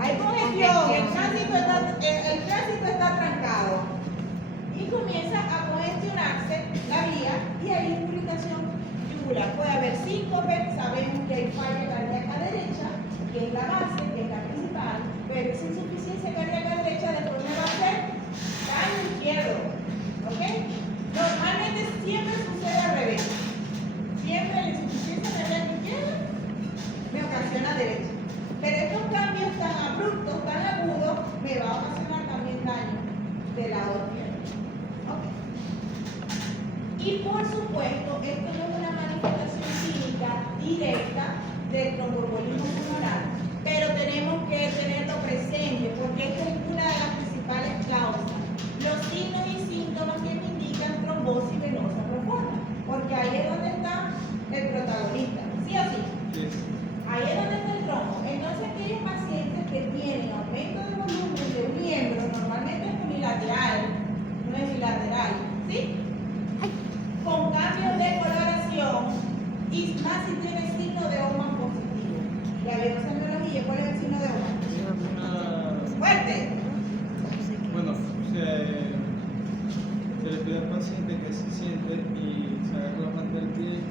Hay congestión, el tránsito está trancado y comienza a congestionarse la vía y hay irritación yugular. Puede haber síncope, sabemos que hay falla cardíaca derecha, que es la base, que es la principal, pero esa insuficiencia cardíaca derecha después me va a hacer daño izquierdo, ¿ok? Normalmente siempre sucede al revés. Siempre la insuficiencia cardíaca izquierda me ocasiona derecha. Pero estos cambios tan abruptos, tan agudos, me va a ocasionar también daño del lado izquierdo. ¿Okay? Y por supuesto, esto no es una manifestación clínica directa del tromboembolismo pulmonar, pero tenemos que tenerlo presente porque esta es una de las principales causas. Los signos y síntomas que me indican trombosis venosa profunda, porque ahí es donde está el protagonista, ¿sí o sí? Sí. Ahí es donde está el trombo. Entonces, aquellos pacientes que tienen aumento de volumen de un miembro, normalmente es unilateral, no es bilateral, ¿sí? Con cambios de coloración y más si tiene signo de OMA positivo. Ya vieron en biología, ¿cuál es el signo de OMA? Fuerte. Bueno, se le pide al paciente que se siente y se agarra la planta del pie.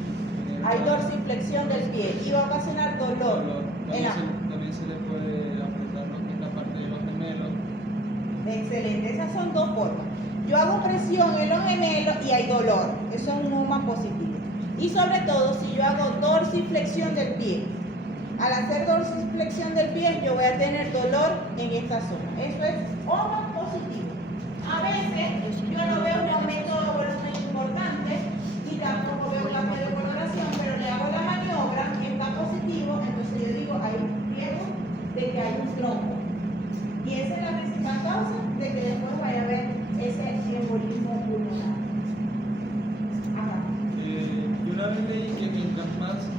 Hay dorsiflexión del pie y va a ocasionar dolor. También se le puede apretar lo que es la parte de los gemelos. Excelente, esas son dos formas. Yo hago presión en los gemelos y hay dolor. Eso es un OMA positivo. Y sobre todo, si yo hago dorsiflexión del pie. Al hacer dorsiflexión del pie, yo voy a tener dolor en esta zona. Eso es OMA positivo. A veces, yo no veo un aumento de volumen importante y tampoco veo un cambio de coloración, pero le hago la maniobra, está positivo, entonces yo digo, hay un riesgo de que hay un trombo. Y esa es la principal causa de que después vaya a haber ese embolismo pulmonar. Ajá. Yo una vez leí que mientras más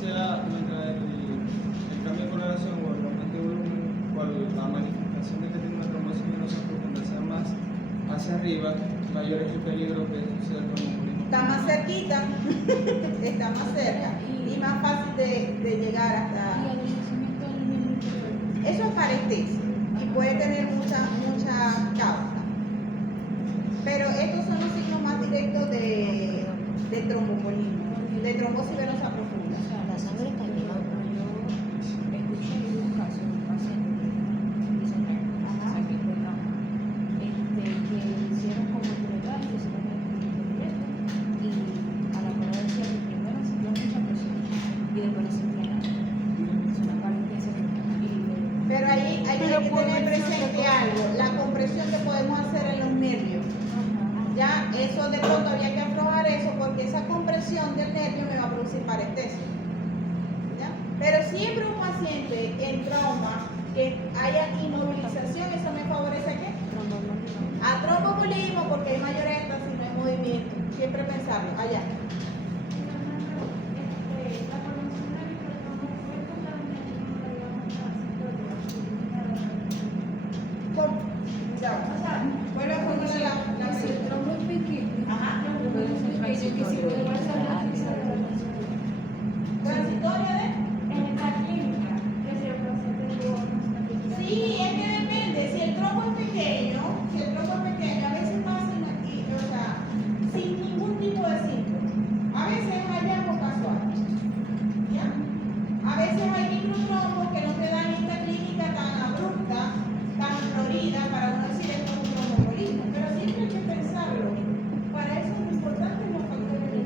sea el cambio de coloración o el aumento de volumen, cuando la manifestación de que tenga una trombosis venosa profunda sea más hacia arriba, mayor es el peligro que suceda el tromboembolismo. Está más cerquita, está más cerca y más fácil de llegar hasta. Eso es parestesia y puede tener mucha causa. Pero estos son los signos más directos de tromboembolismo, de trombosis venosa profunda. La sangre está llevando. Yo escuché un caso de un paciente que se saqué de cama, que hicieron como cerebral y se lo y a la hora decía que primero sintió mucha presión y después no sentía nada. Es una parestesia. Pero ahí hay que tener presente algo, la compresión que podemos hacer en los nervios. Ya, eso de pronto había que aflojar eso porque esa compresión del nervio me va a producir parestesia. ¿Ya? Pero siempre un paciente en trauma que haya inmovilización, eso me favorece a qué? A tromboembolismo porque hay mayor énfasis, no hay movimiento. Siempre pensarlo, allá. ¿Cómo? Ya, vuelve a formular la Si el trombo es pequeño, Ajá. que si puede pasar la Transitoria de. En esta clínica, que si el paciente tuvo una Sí, es que depende. Si el trombo es pequeño, a veces pasan aquí, o sea, sin ningún tipo de síntoma. A veces es hallazgo casual. ¿Ya? A veces hay microtrombos que no te dan esta clínica tan abrupta, tan florida, para uno decir esto es un tromboembolismo. Pero siempre hay que pensarlo. Para eso lo importante es los factores de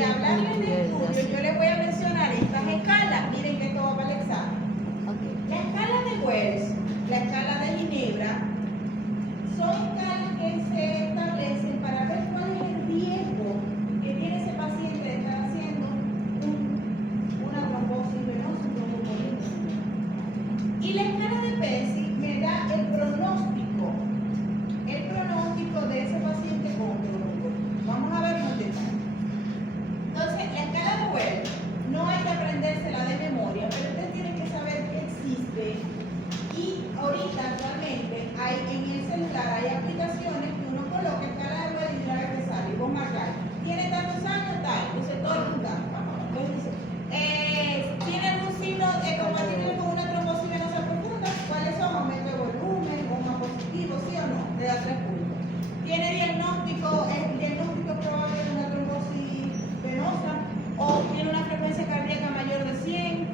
sí, hablarles de individualidad, estudio, sí. yo les voy a mencionar estas escalas. Miren que esto va para el examen. Ok. La escala de Wells, la escala de Ginebra, son escalas que se establecen para ver cuál es el riesgo que tiene ese paciente de estar haciendo una trombosis venosa, un tromboembolismo. Y la escala de Pesci me da el pronóstico de ese paciente con tromboembolismo. Vamos a ver unos detalles. Entonces, la escala de Wells no hay que aprendérsela de memoria, pero ustedes tienen que saber que existe. Y ahorita, actualmente, hay en el celular hay aplicaciones que uno coloca escala de Wells y una vez que sale, y vos marcáis. Tiene tantos años, tal. Entonces, todo el mundo. Entonces, ¿tiene algún signo compatible con una trombosis venosa profunda? ¿Cuáles son? Aumento de volumen, o más positivo, sí o no? Le da 3 puntos. ¿Tiene diagnóstico? ¿Es diagnóstico probable de una trombosis venosa? ¿O tiene una frecuencia cardíaca mayor de 100?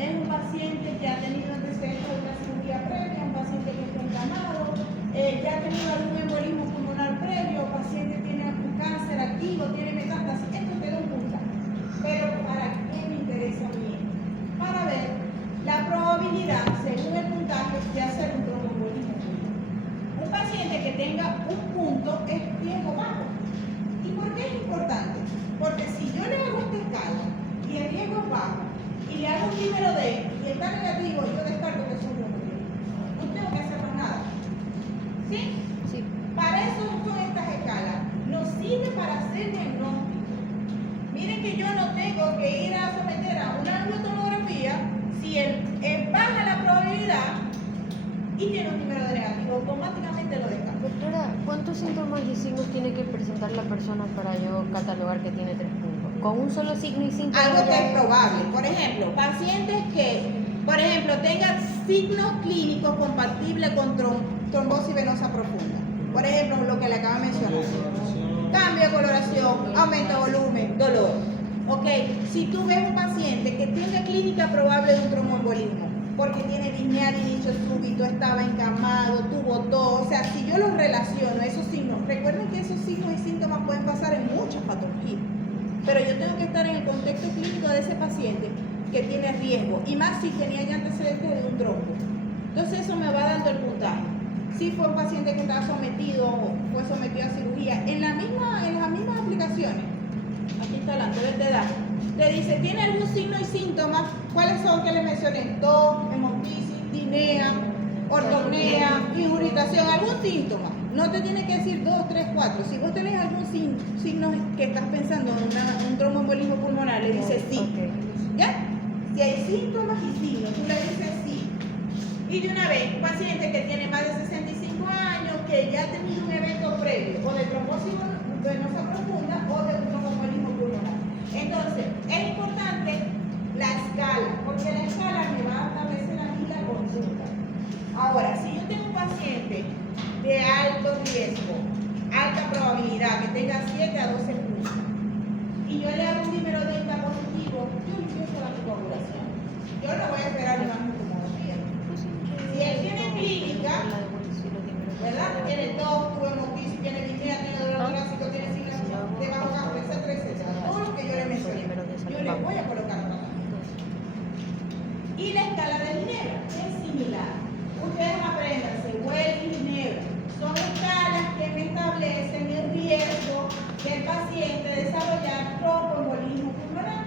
¿Es un paciente que ha tenido antecedentes de una cirugía previa? ¿Un paciente que está encamado? ¿Ya ha tenido algún embolismo pulmonar previo? ¿O paciente tiene algún cáncer activo? ¿Tiene metástasis? Esto te da un puntaje. Pero ¿para qué me interesa a mí? Para ver la probabilidad, según el puntaje, de hacer un tromboembolismo. Un paciente que tenga un punto es riesgo bajo. ¿Y por qué es importante? Porque si yo le hago esta escala y el riesgo es bajo, y le hago un número D y está negativo, yo descarto que es un tromboembolismo. No tengo que hacer más nada. ¿Sí? Sí. Para eso son estas escalas. Nos sirve para hacer diagnóstico. Miren que yo no tengo que ir a someter a una angiotomografía si baja la probabilidad y tiene un número de negativo, automáticamente lo descarto. Doctora, ¿cuántos síntomas y signos tiene que presentar la persona para yo catalogar que tiene 3 puntos? ¿Con un solo signo y síntoma? Algo que ya- es probable. Por ejemplo, pacientes que, por ejemplo, tengan signos clínicos compatibles con trombosis venosa profunda. Por ejemplo, lo que le acabo de mencionar. Cambio de coloración, aumento de volumen, dolor. Ok, si tú ves un paciente que tiene clínica probable de un tromboembolismo, porque tiene disnea de inicio súbito, estaba encamado, tuvo tos, o sea, si yo los relaciono, esos signos, recuerden que esos signos y síntomas pueden pasar en muchas patologías, pero yo tengo que estar en el contexto clínico de ese paciente que tiene riesgo, y más si tenía ya antecedentes de un trombo. Entonces eso me va dando el puntaje. Si fue un paciente que estaba sometido o fue sometido a cirugía, en las mismas aplicaciones, aquí está la antes de edad, te dice, ¿tiene algún signo y síntomas? ¿Cuáles son que les mencioné? Tos, hemoptisis, disnea, ortopnea, irritación, algún síntoma. No te tiene que decir 2, 3, 4. Si vos tenés algún signo que estás pensando en un tromboembolismo pulmonar, le dices sí. Ok. ¿Ya? Si hay síntomas y signos, tú le dices sí. Y de una vez, un paciente que tiene más de 65 años, que ya ha tenido un evento previo, o de trombosis venosa profunda, o de un tromboembolismo pulmonar. Entonces, es importante la escala, porque la escala me va a establecer a mí la consulta. Ahora, si yo tengo un paciente de alto riesgo, alta probabilidad, que tenga 7 a 12 puntos, y yo le hago un número de delta positivo, yo empiezo la coagulación. Yo no voy a esperar una angiotomografía. Si él tiene clínica, ¿verdad? Tiene tos, tuvo hemoptisis, tiene disnea, tiene dolor torácico, tiene signos de bajo campo, etcétera, etcétera. Todo lo que yo le mencioné, yo le voy a colocar acá. Y la escala de Ginebra es similar. Ustedes apréndanse, Wells y Ginebra. Son escalas que me establecen el riesgo del paciente de desarrollar tromboembolismo pulmonar.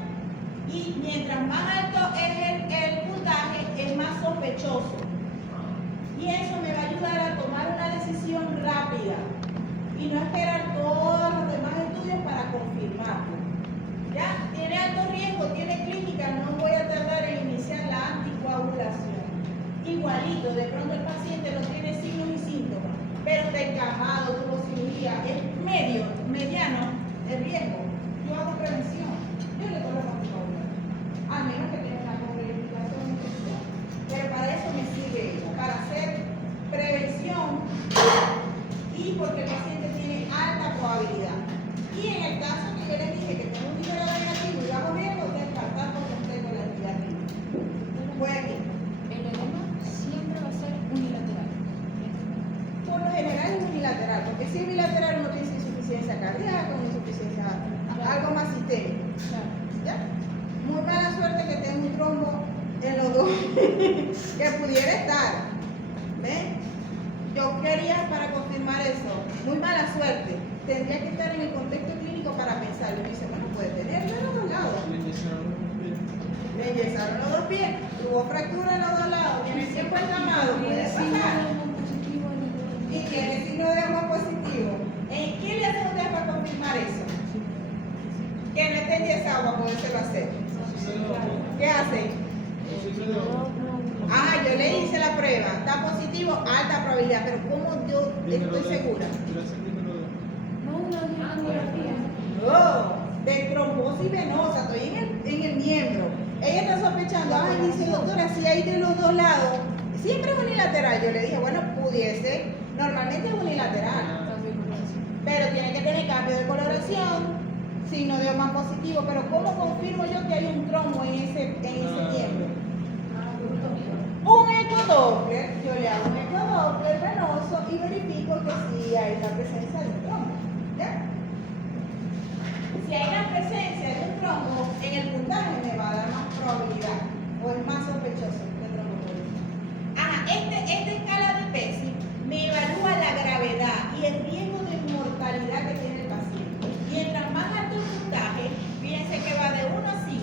Y mientras más alto es el puntaje, es más sospechoso. Y eso me va a ayudar a tomar una decisión rápida y no esperar todos los demás estudios para confirmarlo. ¿Ya? Tiene alto riesgo, tiene clínica, no voy a tardar en iniciar la anticoagulación. Igualito, de pronto el paciente no tiene signos y síntomas, pero está encamado, tuvo cirugía, es mediano el riesgo. Yo hago prevención, yo le coloco anticoagulación, al menos que tenga una contraindicación especial. Pero para eso me sirve eso, para hacer prevención y porque el paciente tiene alta probabilidad. Y en el caso que yo les dije que tengo un número negativo y bajo riesgo, descartar por completo la entidad clínica. Voy aquí. El edema siempre va a ser unilateral. Por lo general es unilateral, porque si es bilateral uno tiene insuficiencia cardíaca, una insuficiencia, algo más sistémico. que pudiera estar. ¿Ven? Yo quería para confirmar eso, muy mala suerte. Tendría que estar en el contexto clínico para pensarlo. Y dice, bueno, puede tenerlo en los dos lados. Le enyesaron los dos pies, tuvo fractura en los dos lados, tiene tiempo encamado, puede pasar. Y tiene signo de agua positivo. ¿Qué le hacen ustedes para confirmar eso? Que no esté enyesado para podérselo hacer. ¿Qué hacen? Yo le hice la prueba, está positivo, alta probabilidad, pero ¿cómo yo estoy segura? No, una angografía. No, de trombosis venosa, estoy en el miembro. Ella está sospechando, dice doctora, si hay de los dos lados, siempre es unilateral. Yo le dije, bueno, pudiese, normalmente es unilateral, pero tiene que tener cambio de coloración, signo de más positivo, pero ¿cómo confirmo yo que hay un trombo en ese miembro? Un ecodoppler, yo le hago un ecodoppler venoso y verifico que sí hay la presencia de un trombo. ¿Ya? Si hay la presencia de un trombo, en el puntaje me va a dar más probabilidad o es más sospechoso de tromboembolismo. Esta escala de PESI me evalúa la gravedad y el riesgo de mortalidad que tiene el paciente. Mientras más alto el puntaje, fíjense que va de 1 a 5.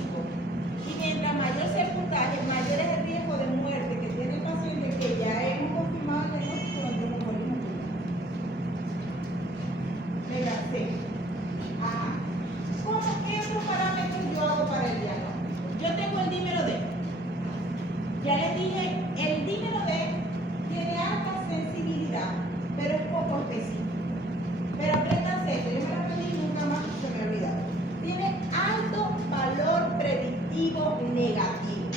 Y mientras mayor sea el puntaje, mayor es el riesgo de muerte que tiene el paciente, que ya hemos confirmado el diagnóstico de tromboembolismo pulmonar. Mega C. ¿Qué otros parámetros yo hago para el diagnóstico? Yo tengo el dímero D. Ya les dije, el dímero D tiene alta sensibilidad, pero es poco específico. Pero apréndanse esto, yo me lo aprendí y nunca más se me olvida. Tiene alto valor predictivo negativo.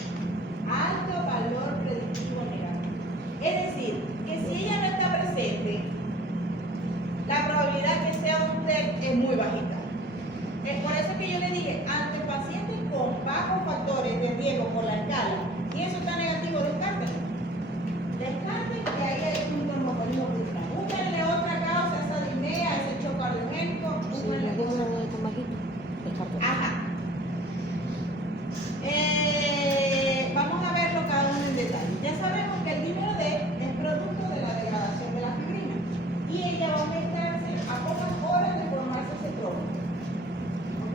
Alto valor predictivo negativo. Es decir, que si ella no está presente, la probabilidad que sea un TEC es muy bajita. Es por eso que yo le dije, ante pacientes con bajos factores de riesgo por la escala, y eso está negativo, descártenlo. Descarten que ahí hay un tromboembolismo pulmonar. Búsquenle otra causa, esa disnea, ese choque cardiogénico, búsquenle otra. Vamos a verlo cada uno en detalle. Ya sabemos que el dímero D es producto de la degradación de la fibrina y ella va a aumentarse a pocas horas de formarse ese trombo.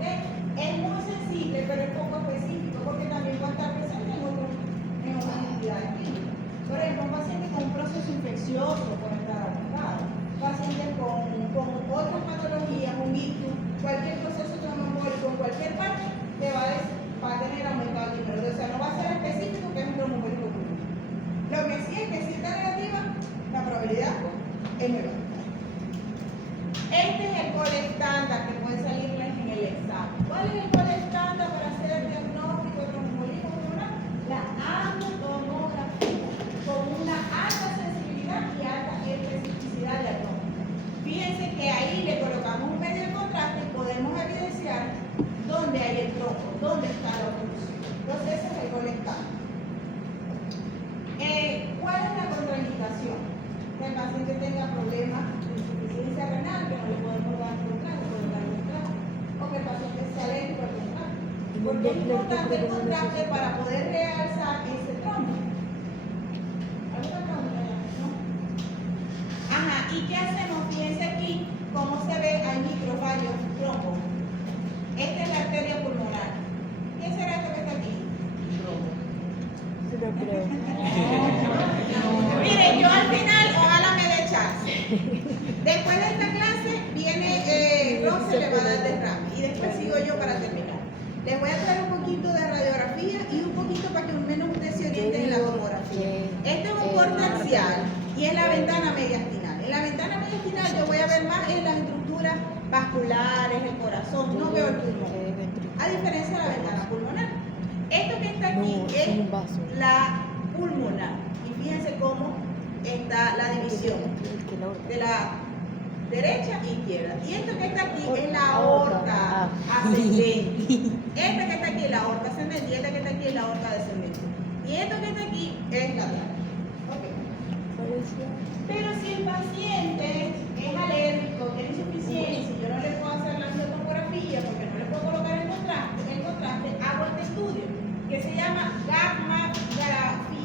Es muy sensible, pero es poco específico porque también va a estar presente en otras entidades clínicas. Por ejemplo, un paciente con un proceso infeccioso puede estar afectado, pacientes con otras patologías, un ictus, cualquier proceso tromboembólico en cualquier parte, te va a tener aumentado el número. O sea, no va a ser específico que es un tromboembólico pulmonar. Lo que sí es que si está negativa, la probabilidad es muy baja. Este es el gol estándar que puede salirles en el examen. ¿Cuál es el gol estándar para hacer el diagnóstico de tromboembolismo pulmonar? La angiotomografía, con una alta sensibilidad y alta especificidad diagnóstica. Fíjense que ahí le colocamos un medio de contraste y podemos evidenciar dónde hay el trombo, dónde está la oclusión. Entonces ese es el gol estándar. ¿Cuál es la contraindicación? Que el paciente tenga problemas de insuficiencia renal, que no le podemos dar contraste, o que el paciente sea alérgico al contraste. Porque es importante el contraste para poder realzar ese trombo. ¿Alguna pregunta? ¿No? ¿Y qué hacemos? Fíjense aquí cómo se ve, hay microvarios trombo. Esta es la arteria pulmonar. ¿Qué será esto que está aquí? Miren, yo al final, ojalá me dé chance. Después de esta clase viene Rose, le va a dar derrame y después sigo yo para terminar. Les voy a traer un poquito de radiografía y un poquito para que al menos ustedes se orienten en la tomografía. Este es un corte axial y es la ventana mediastinal. En la ventana mediastinal yo voy a ver más en las estructuras vasculares, el corazón, no veo el pulmón. A diferencia de la ventana pulmonar. Esto que está aquí es la pulmonar. Y fíjense cómo está la división de la derecha e izquierda. Y esto que está aquí es la aorta ascendente. Esta que está aquí es la aorta ascendente y esta que está aquí es la aorta descendente. Y esto que está aquí es lateral. Okay. Pero si el paciente es alérgico, tiene insuficiencia, yo no le puedo hacer la angiotomografía porque no le puedo colocar el contraste, hago este estudio que se llama gammagrafía.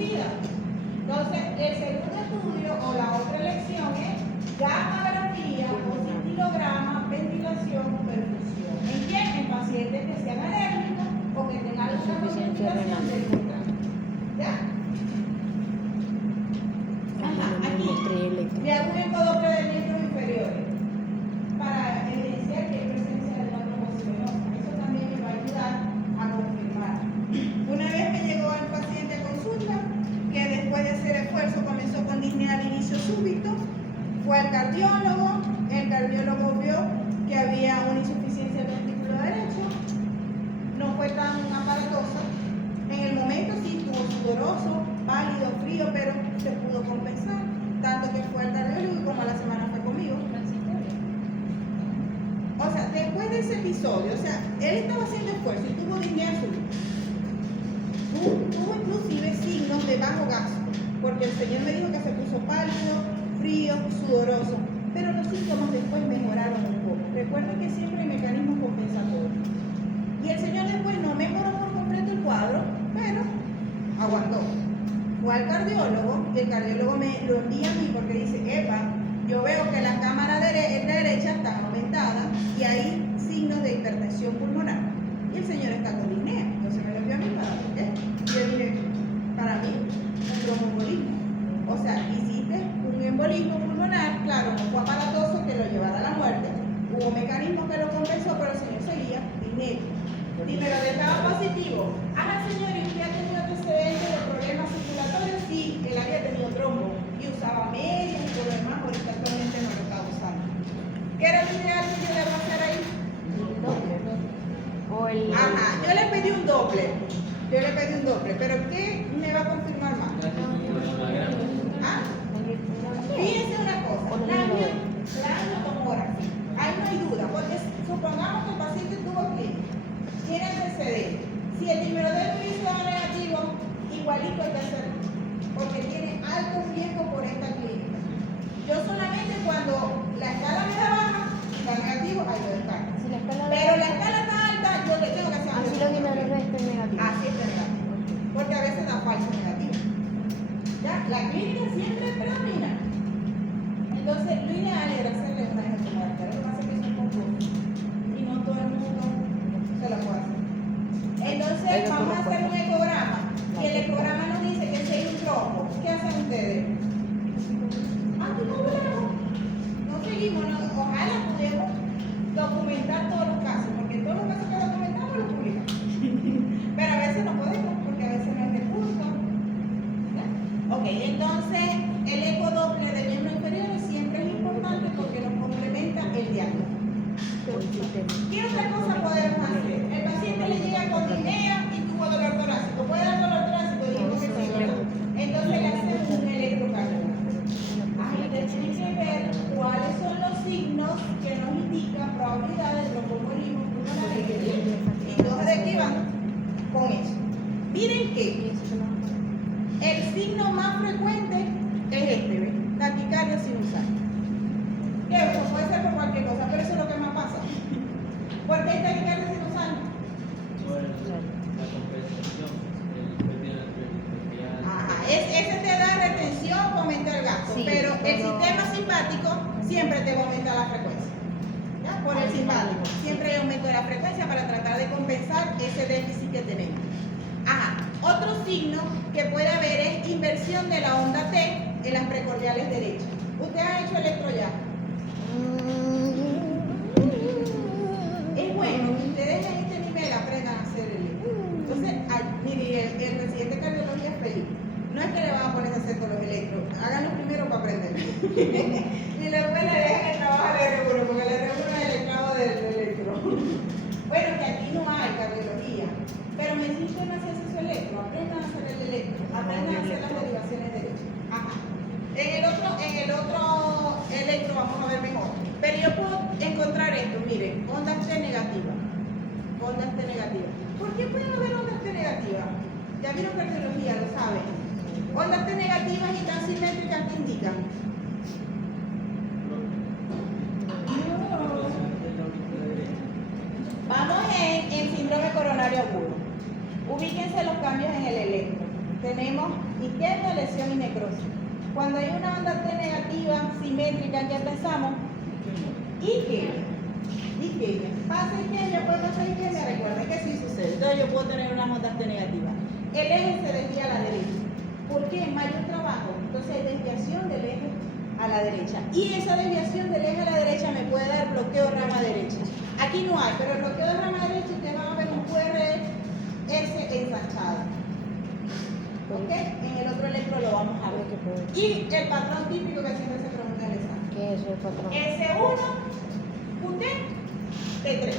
confundida. Entonces, el segundo estudio o la otra elección es gammagrafía o cintilograma, ventilación, perfusión. ¿En quién? En pacientes que sean alérgicos o que tengan alguna Insuficiencia complicación renal. del umbral. ¿Ya? Ajá, aquí le hago un ecodoble de miembros inferiores para evidenciar que hay presencia de la trombocitopenia. Eso también me va a ayudar a confirmar. Una vez me llegó el paciente a consulta que después de hacer esfuerzo comenzó con disnea al inicio súbito, fue al cardiólogo, el cardiólogo vio que había una insuficiencia del ventrículo derecho, no fue tan aparatosa, en el momento sí estuvo sudoroso, pálido, frío, pero se pudo compensar, tanto que fue al cardiólogo y como a la semana fue conmigo. O sea, después de ese episodio, o sea, él estaba haciendo esfuerzo y tuvo disnea súbita. Tuvo inclusive signos de bajo gasto, porque el señor me dijo que se puso pálido, frío, sudoroso, pero los síntomas después mejoraron un poco. Recuerden que siempre hay mecanismos compensatorios. Y el señor después no mejoró por completo el cuadro, pero aguantó. Fue al cardiólogo, y el cardiólogo me lo envía a mí porque dice, epa, yo veo que la cámara derecha está aumentada y hay signos de hipertensión pulmonar. Y el señor está con disnea, entonces me lo envió a mí para ver qué. Y yo dije, para mí, un tromboembolismo. O sea, hiciste un embolismo pulmonar, claro, no fue aparatoso que lo llevara a la muerte. Hubo mecanismos que lo compensó, pero el señor seguía disnea. Dímelo, estaba positivo. Ah, señor, ¿y usted ha tenido antecedentes de problemas circulatorios? Sí, él había tenido trombo y usaba medias y por lo demás, ahorita actualmente no lo está usando. ¿Qué era lo ideal que yo le iba a hacer ahí? O el. Ajá, yo le pedí un doble. Pero ¿qué me va a confirmar más? ¿Ah? Fíjense una cosa, la angiotomografía. Ahí no hay duda, porque supongamos que el paciente tuvo clínica, tiene antecedentes. Si el timerodel hubiese dado negativo, igualito hay que hacerlo, porque tiene alto riesgo por esta clínica. Yo solamente cuando la escala me da baja, da negativo, ahí lo descarto. Si la escala Pero la escala está alta, yo le tengo que hacer así lo dimeros es negativo. Así es negativo. Porque a veces da falso negativo. ¿Ya? La clínica siempre predomina. Entonces, lo ideal era hacerle una angiotomografía. Lo que pasa es que es un concurso. Y no todo el mundo se la puede hacer. Entonces, vamos a hacer un ecograma. Y el ecograma nos dice que si hay un trombo. ¿Qué hacen ustedes? Anticoagulamos. No seguimos. Ojalá pudiéramos documentar todos los casos. Porque todos los casos que documentamos los publicamos. Pero a veces no podemos, porque a veces no hay recursos. ¿Ya? Ok, entonces el ecodoble de miembros inferiores siempre es importante porque nos complementa el diagnóstico. ¿Qué otra cosa podemos hacer? El paciente le llega con disnea y tuvo dolor torácico. ¿Puede dar dolor torácico? Dijimos que sí, ¿verdad? Entonces le hacemos un electrocardiograma. Ahí tienen que ver cuáles son los signos que nos indican probabilidad de tromboembolismo pulmonar y todos de aquí van con eso. Miren que el signo más frecuente es este, ¿ves? Taquicardia sinusal. Que eso puede ser por cualquier cosa, pero eso es lo que más pasa. ¿Por qué hay taquicardia sinusal? Ajá, ese te da retención, aumenta el gasto, Sí, pero el pero- sistema simpático siempre te va a aumentar la frecuencia. ¿Ya? Por el simpático. Siempre hay aumento de la frecuencia para tratar de compensar ese déficit que tenemos. Ajá. Otro signo que puede haber es inversión de la onda T en las precordiales derechas. ¿Usted ha hecho electro ya? Es bueno que ustedes en este nivel aprendan a hacer electro. Entonces, mire, el residente de cardiología es feliz. No es que le van a poner a hacer todos los electros, háganlo primero para aprender. Y después le dejan el trabajo al R1, porque el R1 es el esclavo del electro. Bueno, que aquí no hay cardiología, pero me dicen no hacer su electro, aprendan a hacer el electro, aprendan a hacer las derivaciones derechas. Ajá. En el otro electro vamos a ver mejor. Pero yo puedo encontrar esto, miren, ondas T negativas. Ondas T negativas. ¿Por qué pueden haber ondas T negativas? Ya vieron cardiología, lo saben. Ondas T negativas y tan simétricas que indican. Vamos en síndrome coronario agudo. Ubíquense los cambios en el electro. Tenemos isquemia, lesión y necrosis. Cuando hay una onda T negativa, simétrica, ¿qué pensamos? Isquemia. Isquemia. Pasa isquemia, puede pasar isquemia, recuerden que sí sucede. Entonces yo puedo tener una onda T negativa. El eje se desvía a la derecha. ¿Por qué? Mayor trabajo. Entonces hay desviación del eje a la derecha. Y esa desviación del eje a la derecha me puede dar bloqueo rama derecha. Aquí no hay, pero el bloqueo de rama derecha ustedes van a ver un QRS ensanchado. ¿Ok? En el otro electro lo vamos a ver. Y el patrón típico que siempre se pregunta en el examen. ¿Qué es el patrón? S1, QT, T3.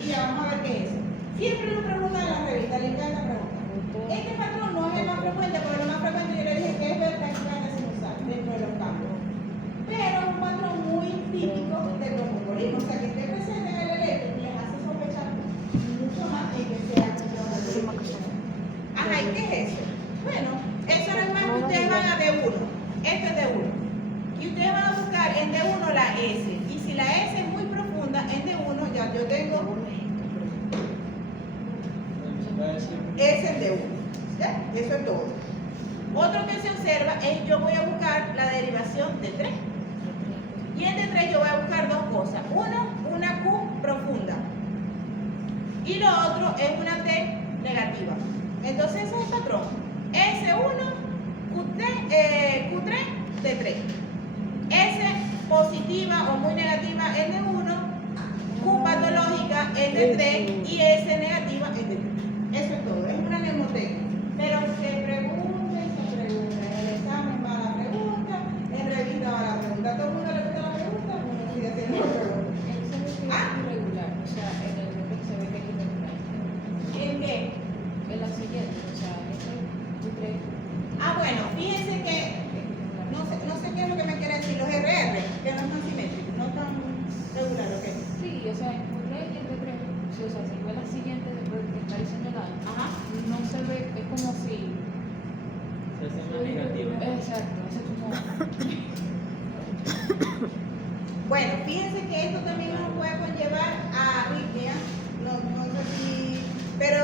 Y ya vamos a ver qué es eso. Siempre lo preguntan en la revista, le encanta preguntar. Este patrón no es el más frecuente, pero lo más frecuente yo le dije que es vertical sinusal dentro de los campos. Pero es un patrón muy típico del broncocolismo, o sea que esté presente en el electro les hace sospechar mucho más en que sea Ajá, ¿y qué es eso? Bueno, eso no es más que ustedes van a D1, este es D1. Y ustedes van a buscar en D1 la S. Y si la S es muy profunda, en D1 ya yo tengo S en D1. ¿Ya? Eso es todo. Otro que se observa es yo voy a buscar la derivación de 3. Y en D3 yo voy a buscar dos cosas. Uno, una Q profunda. Y lo otro es una T negativa. Entonces ese es el patrón. S1, Q3, T3. S positiva o muy negativa en D1, Q patológica en D3 y S negativa en D3. Eso es todo, es una mnemoteca. Pero se pregunta y se pregunta. En el examen va la pregunta, en revista va la pregunta. ¿A todo el mundo le gusta la pregunta? Uno sigue haciendo la pregunta. Irregular, o sea, en el bloque se ve que es irregular. ¿En qué? En la siguiente, o sea, en ese Q3 Bueno, fíjense que no sé qué es lo que me quiere decir los RR, que no están simétricos, no están regulares, ¿ok? Sí, o sea, en Q3 y en D3, sí, o sea, si ve la siguiente después que está diciendo nada, Ajá. no se ve, es como si... Se hace más negativo. Exacto, es como... Bueno, fíjense que esto también nos puede conllevar a arritmia, no sé si, pero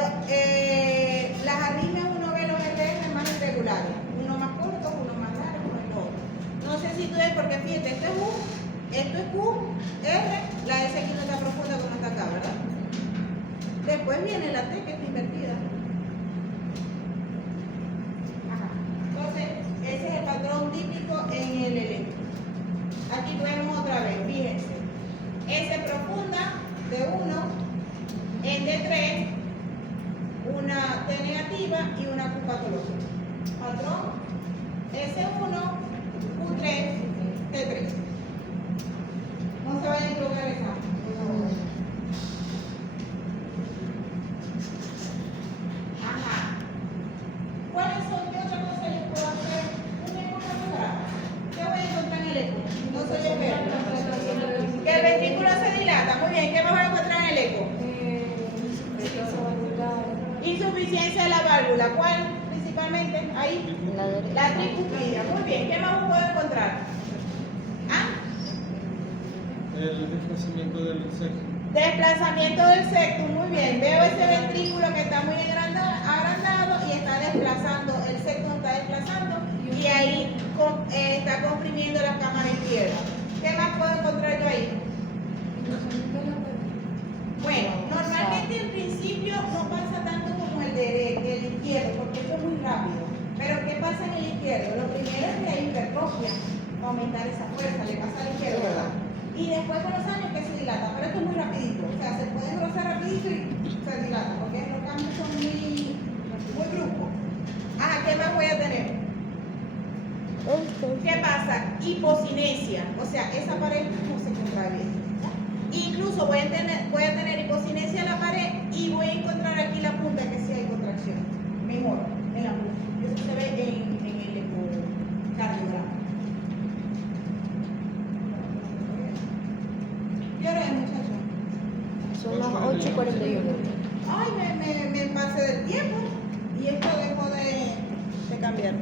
las arritmias uno ve los RR más irregulares, uno más corto, uno más largo, uno es otro. No sé si tú ves, porque fíjate, esto es U, esto es Q, R, la S aquí no está profunda como está acá, ¿verdad? Después viene la T que está invertida. Ajá. Entonces, ese es el patrón típico en el electro. Aquí vemos otra vez, fíjense. S profunda de 1, en D3, una T negativa y una Q patológica. Patrón S1, Q3, T3. No se vayan a equivocar el examen, por favor. Ajá. ¿Cuáles son? ¿Qué otra cosa yo puedo hacer? Un ecograma. ¿Qué voy a encontrar en el eco? No soy yo que el ventrículo se dilata. Muy bien, ¿qué me voy a encontrar en el eco? Insuficiencia de la válvula. ¿Cuál principalmente? Ahí. La derecha. La tricuspidia. Muy bien, ¿qué más puedo encontrar? ¿Ah? El desplazamiento del sexo. Desplazamiento del septum, muy bien. Veo ese ventrículo que está muy agrandado y está desplazando, el septum está desplazando y ahí está comprimiendo la cámara izquierda. ¿Qué más puedo encontrar yo ahí? Bueno, normalmente en principio no pasa tanto como el del izquierdo, porque esto es muy rápido. Pero ¿qué pasa en el izquierdo? Lo primero es que hay hipertrofia, aumentar esa fuerza, le pasa al izquierdo, ¿verdad? Y después con los años que se dilata, pero esto es muy rapidito, o sea, se puede engrosar rapidito y se dilata, porque los cambios son muy bruscos. ¿Qué más voy a tener? ¿Qué pasa? Hipocinesia, o sea, esa pared no se contrae bien. Incluso voy a tener hipocinesia en la pared y voy a encontrar aquí la punta que sí hay contracción. Mejor, en la punta. Eso se ve en el ecocardiograma. ¿Qué hora es, muchachos? Son las 8:41. Ay, me pasé del tiempo y esto dejó de cambiar.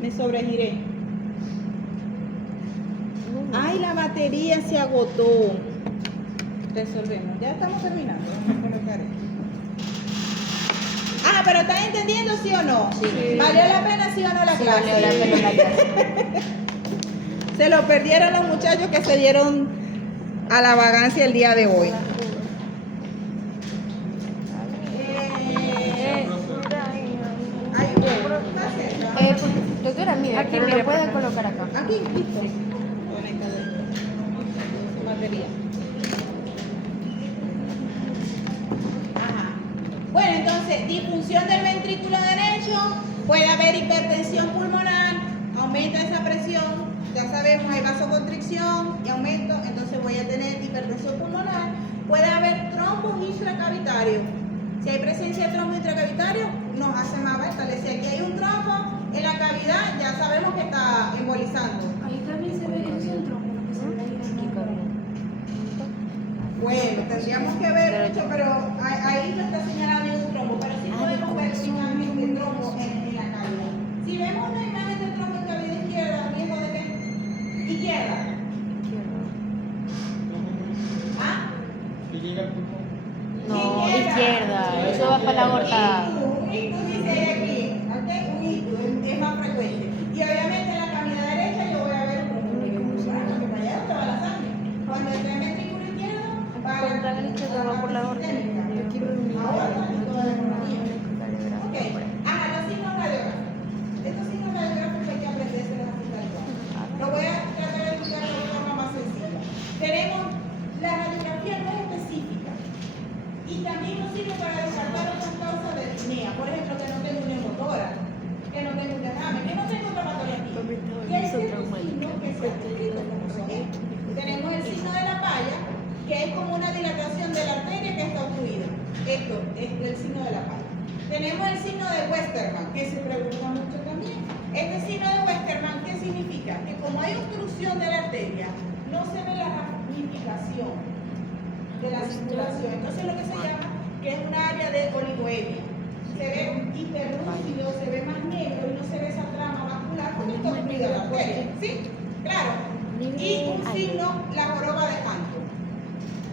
Me sobregiré. Ay, la batería se agotó. Resolvemos. Ya estamos terminando. Vamos a colocar esto. Ajá, pero ¿están entendiendo sí o no? Sí. ¿Valió la pena sí o no la Sí, clase? valió la pena la clase. Se lo perdieron los muchachos que se dieron a la vagancia el día de hoy. Hay un más cerca. Doctora, mire, Aquí, pero mire, lo puede por favor. colocar acá. Aquí, listo. Batería. Ajá. Bueno, entonces, disfunción del ventrículo derecho, puede haber hipertensión pulmonar, aumenta esa presión, ya sabemos, hay vasoconstricción y aumento, entonces voy a tener hipertensión pulmonar. Puede haber trombos intracavitarios. Si hay presencia de trombo intracavitario, nos hace más vitales. Si aquí hay un trombo en la cavidad, ya sabemos que está embolizando. Ahí también se ve el centro, lo que se ve ahí en el medio. Bueno, tendríamos que ver mucho, pero ahí no está señalado ningún trombo, pero sí podemos ver imagen de trombo en la cavidad. Si vemos una imagen de trombo en cavidad izquierda, ¿riesgo de qué? Izquierda. ¿Ah? Que llega al pulmón. No, izquierda, eso va para la aorta. Un ictus dice ahí aquí, ¿ok? Un ictus es más frecuente. Y obviamente en la cavidad derecha yo voy a ver un pulmonar, porque para allá donde va la sangre. Cuando está en ventrículo izquierdo, va a Cuenta que la izquierda va por la aorta. Yo quiero un Aorta y toda la neumonía. Ok, los signos radiográficos. Estos signos radiográficos hay que aprendérselos así tal cual. Lo voy a tratar de explicar de una forma más sencilla. Tenemos, la radiografía no es específica y también nos sirve para descartar otras causas de disnea. Por ejemplo, que no tengo una motora, que no tengo un derrame, que no tengo otra patología. Y hay ciertos signos que se han descrito como son estos. Tenemos el signo de la palla, que es como una dilatación de la arteria que está obstruida. Esto es el signo de la palla. Tenemos el signo de Westermann, que se pregunta mucho también. Este signo de Westermann, ¿qué significa? Que como hay obstrucción de la arteria, no se ve la ramificación de la circulación. Entonces lo que se llama que es un área de oligoemia. Se ve hiperlúcido, se ve más negro y no se ve esa trama vascular porque está obstruida la arteria. ¿Sí? Claro. Y un signo, la joroba de Hampton.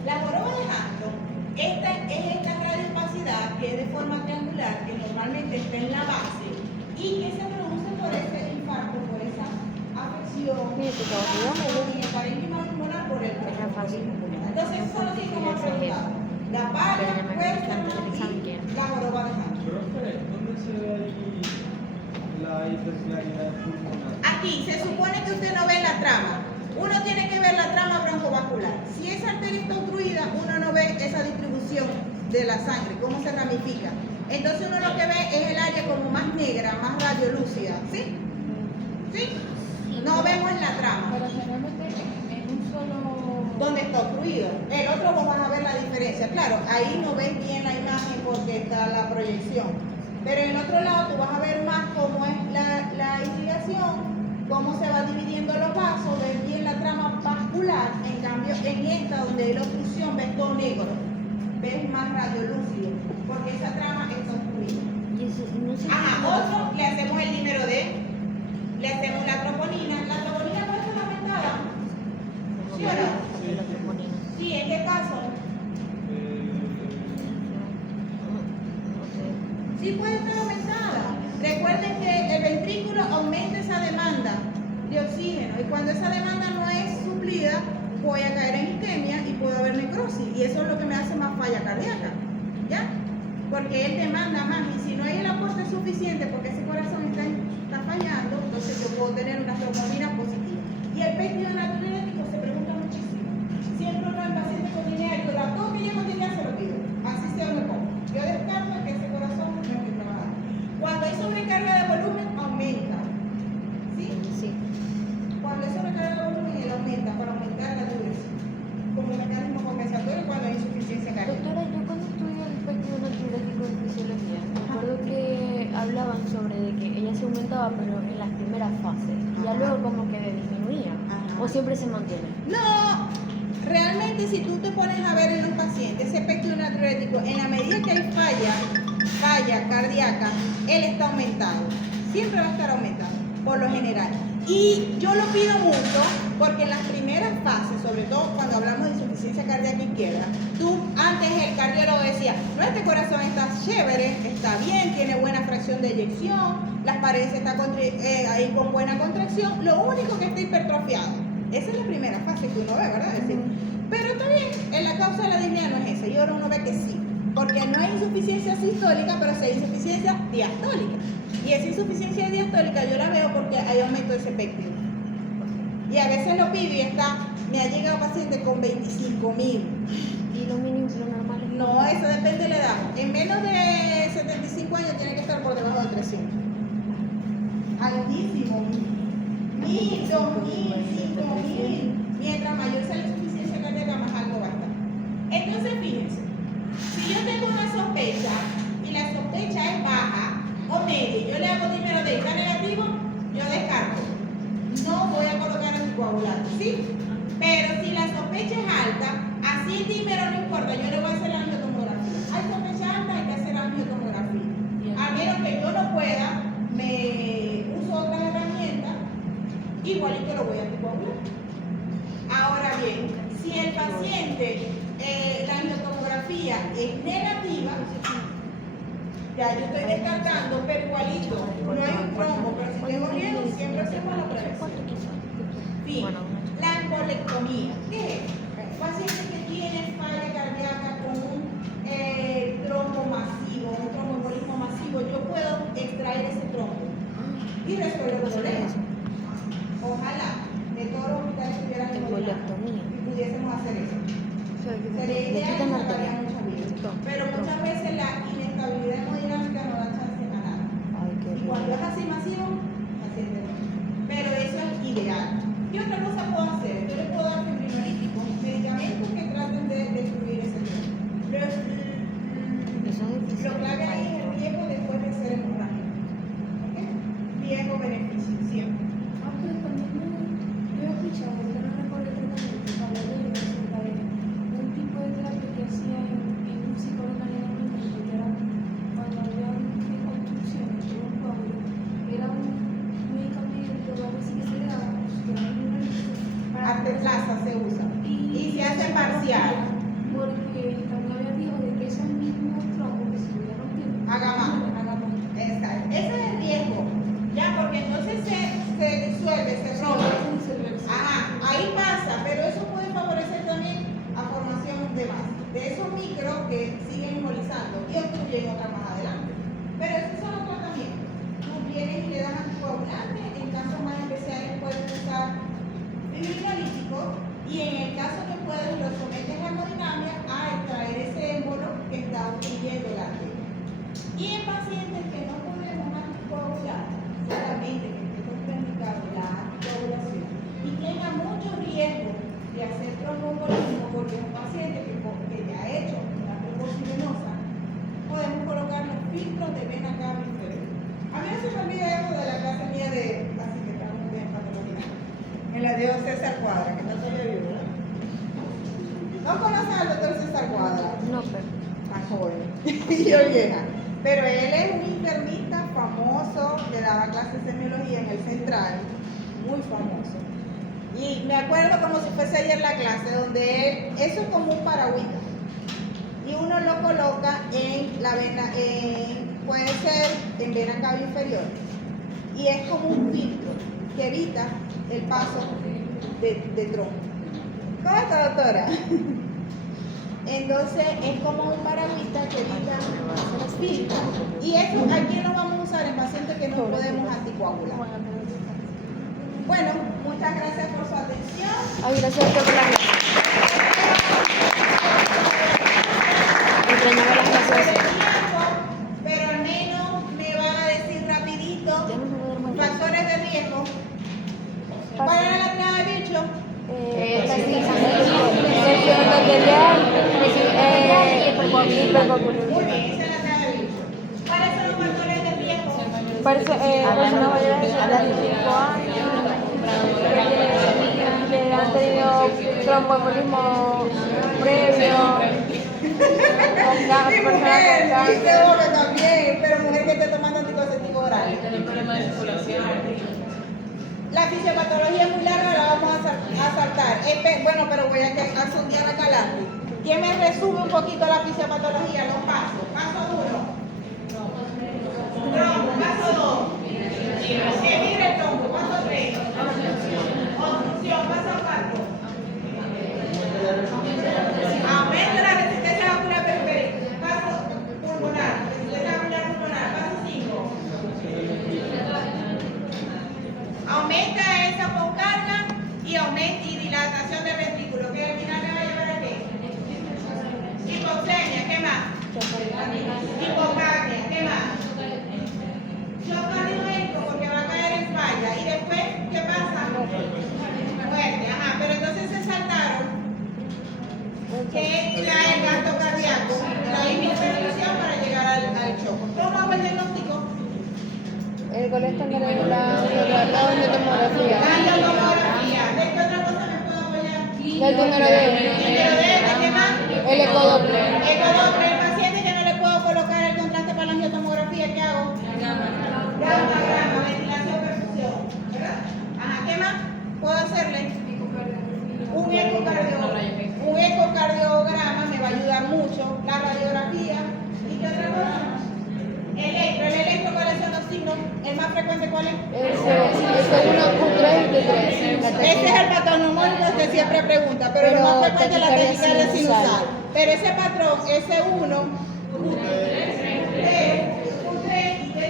La joroba de Hampton, esta es esta radiopacidad que es de forma triangular, que normalmente está en la base y que se produce por ese infarto, por esa afección, Mire, te tengo que dar, y el parénquima pulmonar por el Era fácil. Entonces, esos son los signos más preguntados. La palla, Westermann y la joroba de Hampton. Profe, ¿dónde se ve ahí la hiperclaridad pulmonar? Aquí se supone que usted no ve la trama. Uno tiene que ver la trama broncovascular. Si esa arteria está obstruida, uno no ve esa distribución de la sangre, cómo se ramifica. Entonces uno lo que ve es el área como más negra, más radiolúcida. ¿Sí? ¿Sí? No vemos la trama. Pero generalmente en un solo... Donde está obstruido. El otro vos vas a ver la diferencia. Claro, ahí no ves bien la imagen porque está la proyección. Pero en el otro lado tú vas a ver más cómo es la irrigación, cómo se va dividiendo los vasos, ves bien la trama vascular. En cambio, en esta donde hay la obstrucción ves todo negro, ves más radiolúcido, porque esa trama está obstruida. Y eso, no sé Otro, le hacemos el dímero D, le hacemos la troponina. La troponina puede estar aumentada. ¿Sí o no? Sí, ¿en qué caso? Sí puede estar aumentada. Recuerden que el ventrículo aumenta esa demanda de oxígeno y cuando esa demanda no es suplida, voy a caer en isquemia y puede haber necrosis y eso es lo que me hace más falla cardíaca, ¿ya? Porque él demanda más y si no hay el aporte suficiente porque ese corazón está fallando, entonces yo puedo tener una troponina positiva. Y el péptido natriurético se pregunta muchísimo. Siempre uno en paciente con dinero, la todo que llevo dinero se lo pido, así sea o me pongo. Yo descarto que ese corazón no esté trabajando. Cuando hay sobrecarga de volumen, aumenta. ¿Sí? Sí. Cuando hay sobrecarga de volumen, él aumenta para aumentar la duración. Como mecanismo compensatorio cuando hay insuficiencia cardíaca. Doctora, yo cuando estudié el espectro natriurético en fisiología, me acuerdo que hablaban sobre de que ella se aumentaba, pero en las primeras fases. Y ya Ajá. luego como que disminuía. Ajá. O siempre se mantiene. No, realmente si tú te pones a ver en los pacientes ese péptido natriurético, en la medida que hay falla cardíaca, él está aumentado. Siempre va a estar aumentado, por lo general. Y yo lo pido mucho porque en las primeras fases, sobre todo cuando hablamos de insuficiencia insuficiencia cardíaca izquierda, tú antes el cardiólogo decía, no, este corazón está chévere, está bien, tiene buena fracción de eyección, las paredes están ahí con buena contracción, lo único que está hipertrofiado. Esa es la primera fase que uno ve, ¿verdad? Es decir, pero también en la causa de la disnea no es esa, y ahora uno ve que sí, porque no hay insuficiencia sistólica, pero sí hay insuficiencia diastólica. Y esa insuficiencia diastólica yo la veo porque hay aumento de ese péptido. Y a veces lo pido y me ha llegado paciente con 25.000. Y lo mínimo, lo normal es No, eso depende de la edad. En menos de 75 años tiene que estar por debajo de 300. Altísimo. 1.000, 2.000, 5.000. Mientras mayor sea la insuficiencia cardíaca, más alto va a estar. Entonces, fíjense, si yo tengo una sospecha y la sospecha es baja o media, yo le hago dímero D, está negativo, yo descarto. No voy a colocar anticoagulante, ¿sí? Pero si la sospecha es alta, así el dímero no importa, yo le voy a hacer la angiotomografía. Hay sospecha alta, hay que hacer la angiotomografía. A menos que yo no pueda, me uso otras herramientas, igualito lo voy a anticoagular. Ahora bien, si el paciente, la angiotomografía es negativa, ya yo estoy descartando, pero igualito, no hay un trombo, pero si tengo riesgo, siempre hacemos la prevención. Fin, la embolectomía. ¿Qué es? Pacientes que tienen falla cardíaca con un trombo masivo, un tromboembolismo masivo, yo puedo extraer ese trombo y resolver el problema. Ojalá de todos los hospitales tuvieran embolectomía y pudiésemos hacer eso. Sería ideal y salvaría muchas vidas. Pero muchas veces la inestabilidad hemodinámica no da chance a nada. Y cuando es así masivo, paciente no. Pero eso es ideal. ¿Qué otra cosa puedo hacer? Yo le puedo dar fibrinolíticos, medicamentos que traten de destruir ese trombo. Lo clave ahí es el riesgo después de ser hemorrágico. ¿Ok? Riesgo-beneficio, siempre. Aunque también yo he escuchado, porque no recuerdo exactamente, hablar de un tipo de terapia que hacía en un psicólogo alemán, que era cuando había reconstrucciones de un coágulo, era un medicamento o algo así que se le daba, que era un Arteplasa se usa. Y se hace parcial. Porque también había riesgo de que esos mismos troncos que se estuvieran rompiendo Haga más. Exacto. Ese es el riesgo. Ya, porque entonces se disuelve, se rompe. Ajá, ahí pasa, pero eso puede favorecer también a formación de más. De esos micros que siguen embolizando y obstruyen otras más adelante. Pero esos son los tratamientos. Tú vienes y le das anticoagulante, en casos más especiales puedes usar fibrinolíticos y en el caso que puedes lo sometes a hemodinamia a extraer ese émbolo que está obstruyendo la arteria. Y en pacientes que no podemos anticoagular, solamente que esté contraindicado la anticoagulación y tenga mucho riesgo de hacer tromboembolismo porque es un paciente que ya ha hecho una trombosis venosa, podemos colocar los filtros de vena cava inferior. A mí no se me olvida eso de la clase mía de, así que estamos bien patología, en la de César Cuadra, que está todavía vivo. ¿No conocen al doctor César Cuadra? No, pero Tan joven y yo vieja. Pero él es un internista famoso que daba clases de semiología en el Central, muy famoso. Y me acuerdo como si fuese ayer la clase, donde él, eso es como un paragüita. Y uno lo coloca en la vena, puede ser en vena cava inferior. Y es como un filtro que evita el paso de trombo. ¿Cómo está, doctora? Entonces es como un paragüita que evita los filtros. Y eso, ¿a quién lo vamos a usar? En pacientes que no podemos anticoagular. Bueno, muchas gracias por su atención. ay, gracias por la extrañaba las clases. Pero al menos me van a decir rapidito Ya no me voy a dar más. factores de riesgo. ¿Cuál era la entrada de bicho? Muy bien, esa es la entrada de bicho. ¿Cuáles son los factores de riesgo? Persona mayor de 75 años que han tenido tromboembolismo previo, Y mujer, dice hombre también, pero mujer que esté tomando anticonceptivo oral. La fisiopatología es muy larga, la vamos a saltar. Bueno, pero voy a sondear acá adelante. ¿Quién me resume un poquito la fisiopatología? Los pasos. Paso 1. Trombo. Paso 2. Que mire el trombo. Paso 3. Obstrucción. Paso 4. Aumento de la resistencia vascular periférica. Paso pulmonar. Resistencia vascular pulmonar. Paso 5. Aumenta esa con carga y aumenta y dilatación del ventrículo, que al final le va a llevar a qué? Hipoxemia, ¿qué más? Hipocapnia, ¿qué más? Shock cardiogénico porque va a caer en falla. Y después, ¿qué pasa? Muerte, ajá, pero entonces se saltaron que trae el gasto cardíaco, la hipertensión para llegar al shock. ¿Cómo hago el diagnóstico? El colesterol regular, la tomografía. La tomografía. ¿De qué otra cosa me puedo apoyar? Del número de ¿Qué más? el ecodoppler. Ecodoppler. El paciente que no le puedo colocar el contraste para la angiotomografía, ¿qué hago? Grama, ventilación, perfusión. ¿Verdad? Ajá, ¿qué más puedo hacerle? Un ecocardiograma me va a ayudar mucho. La radiografía. ¿Y qué otra cosa? El electro, ¿cuáles son los signos? ¿El más frecuente cuál es? Ese 1, Q3 y T3. Ese es el patrón hormónico que siempre pregunta, pero lo más frecuente es la taquicardia sinusal. Pero ese patrón, ese 1, Q3 y T3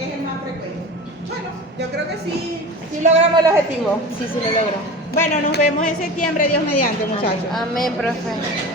es el más frecuente. Bueno, yo creo que sí logramos el objetivo. Sí, lo logro. Bueno, nos vemos en septiembre, Dios mediante, muchachos. Amén, profe.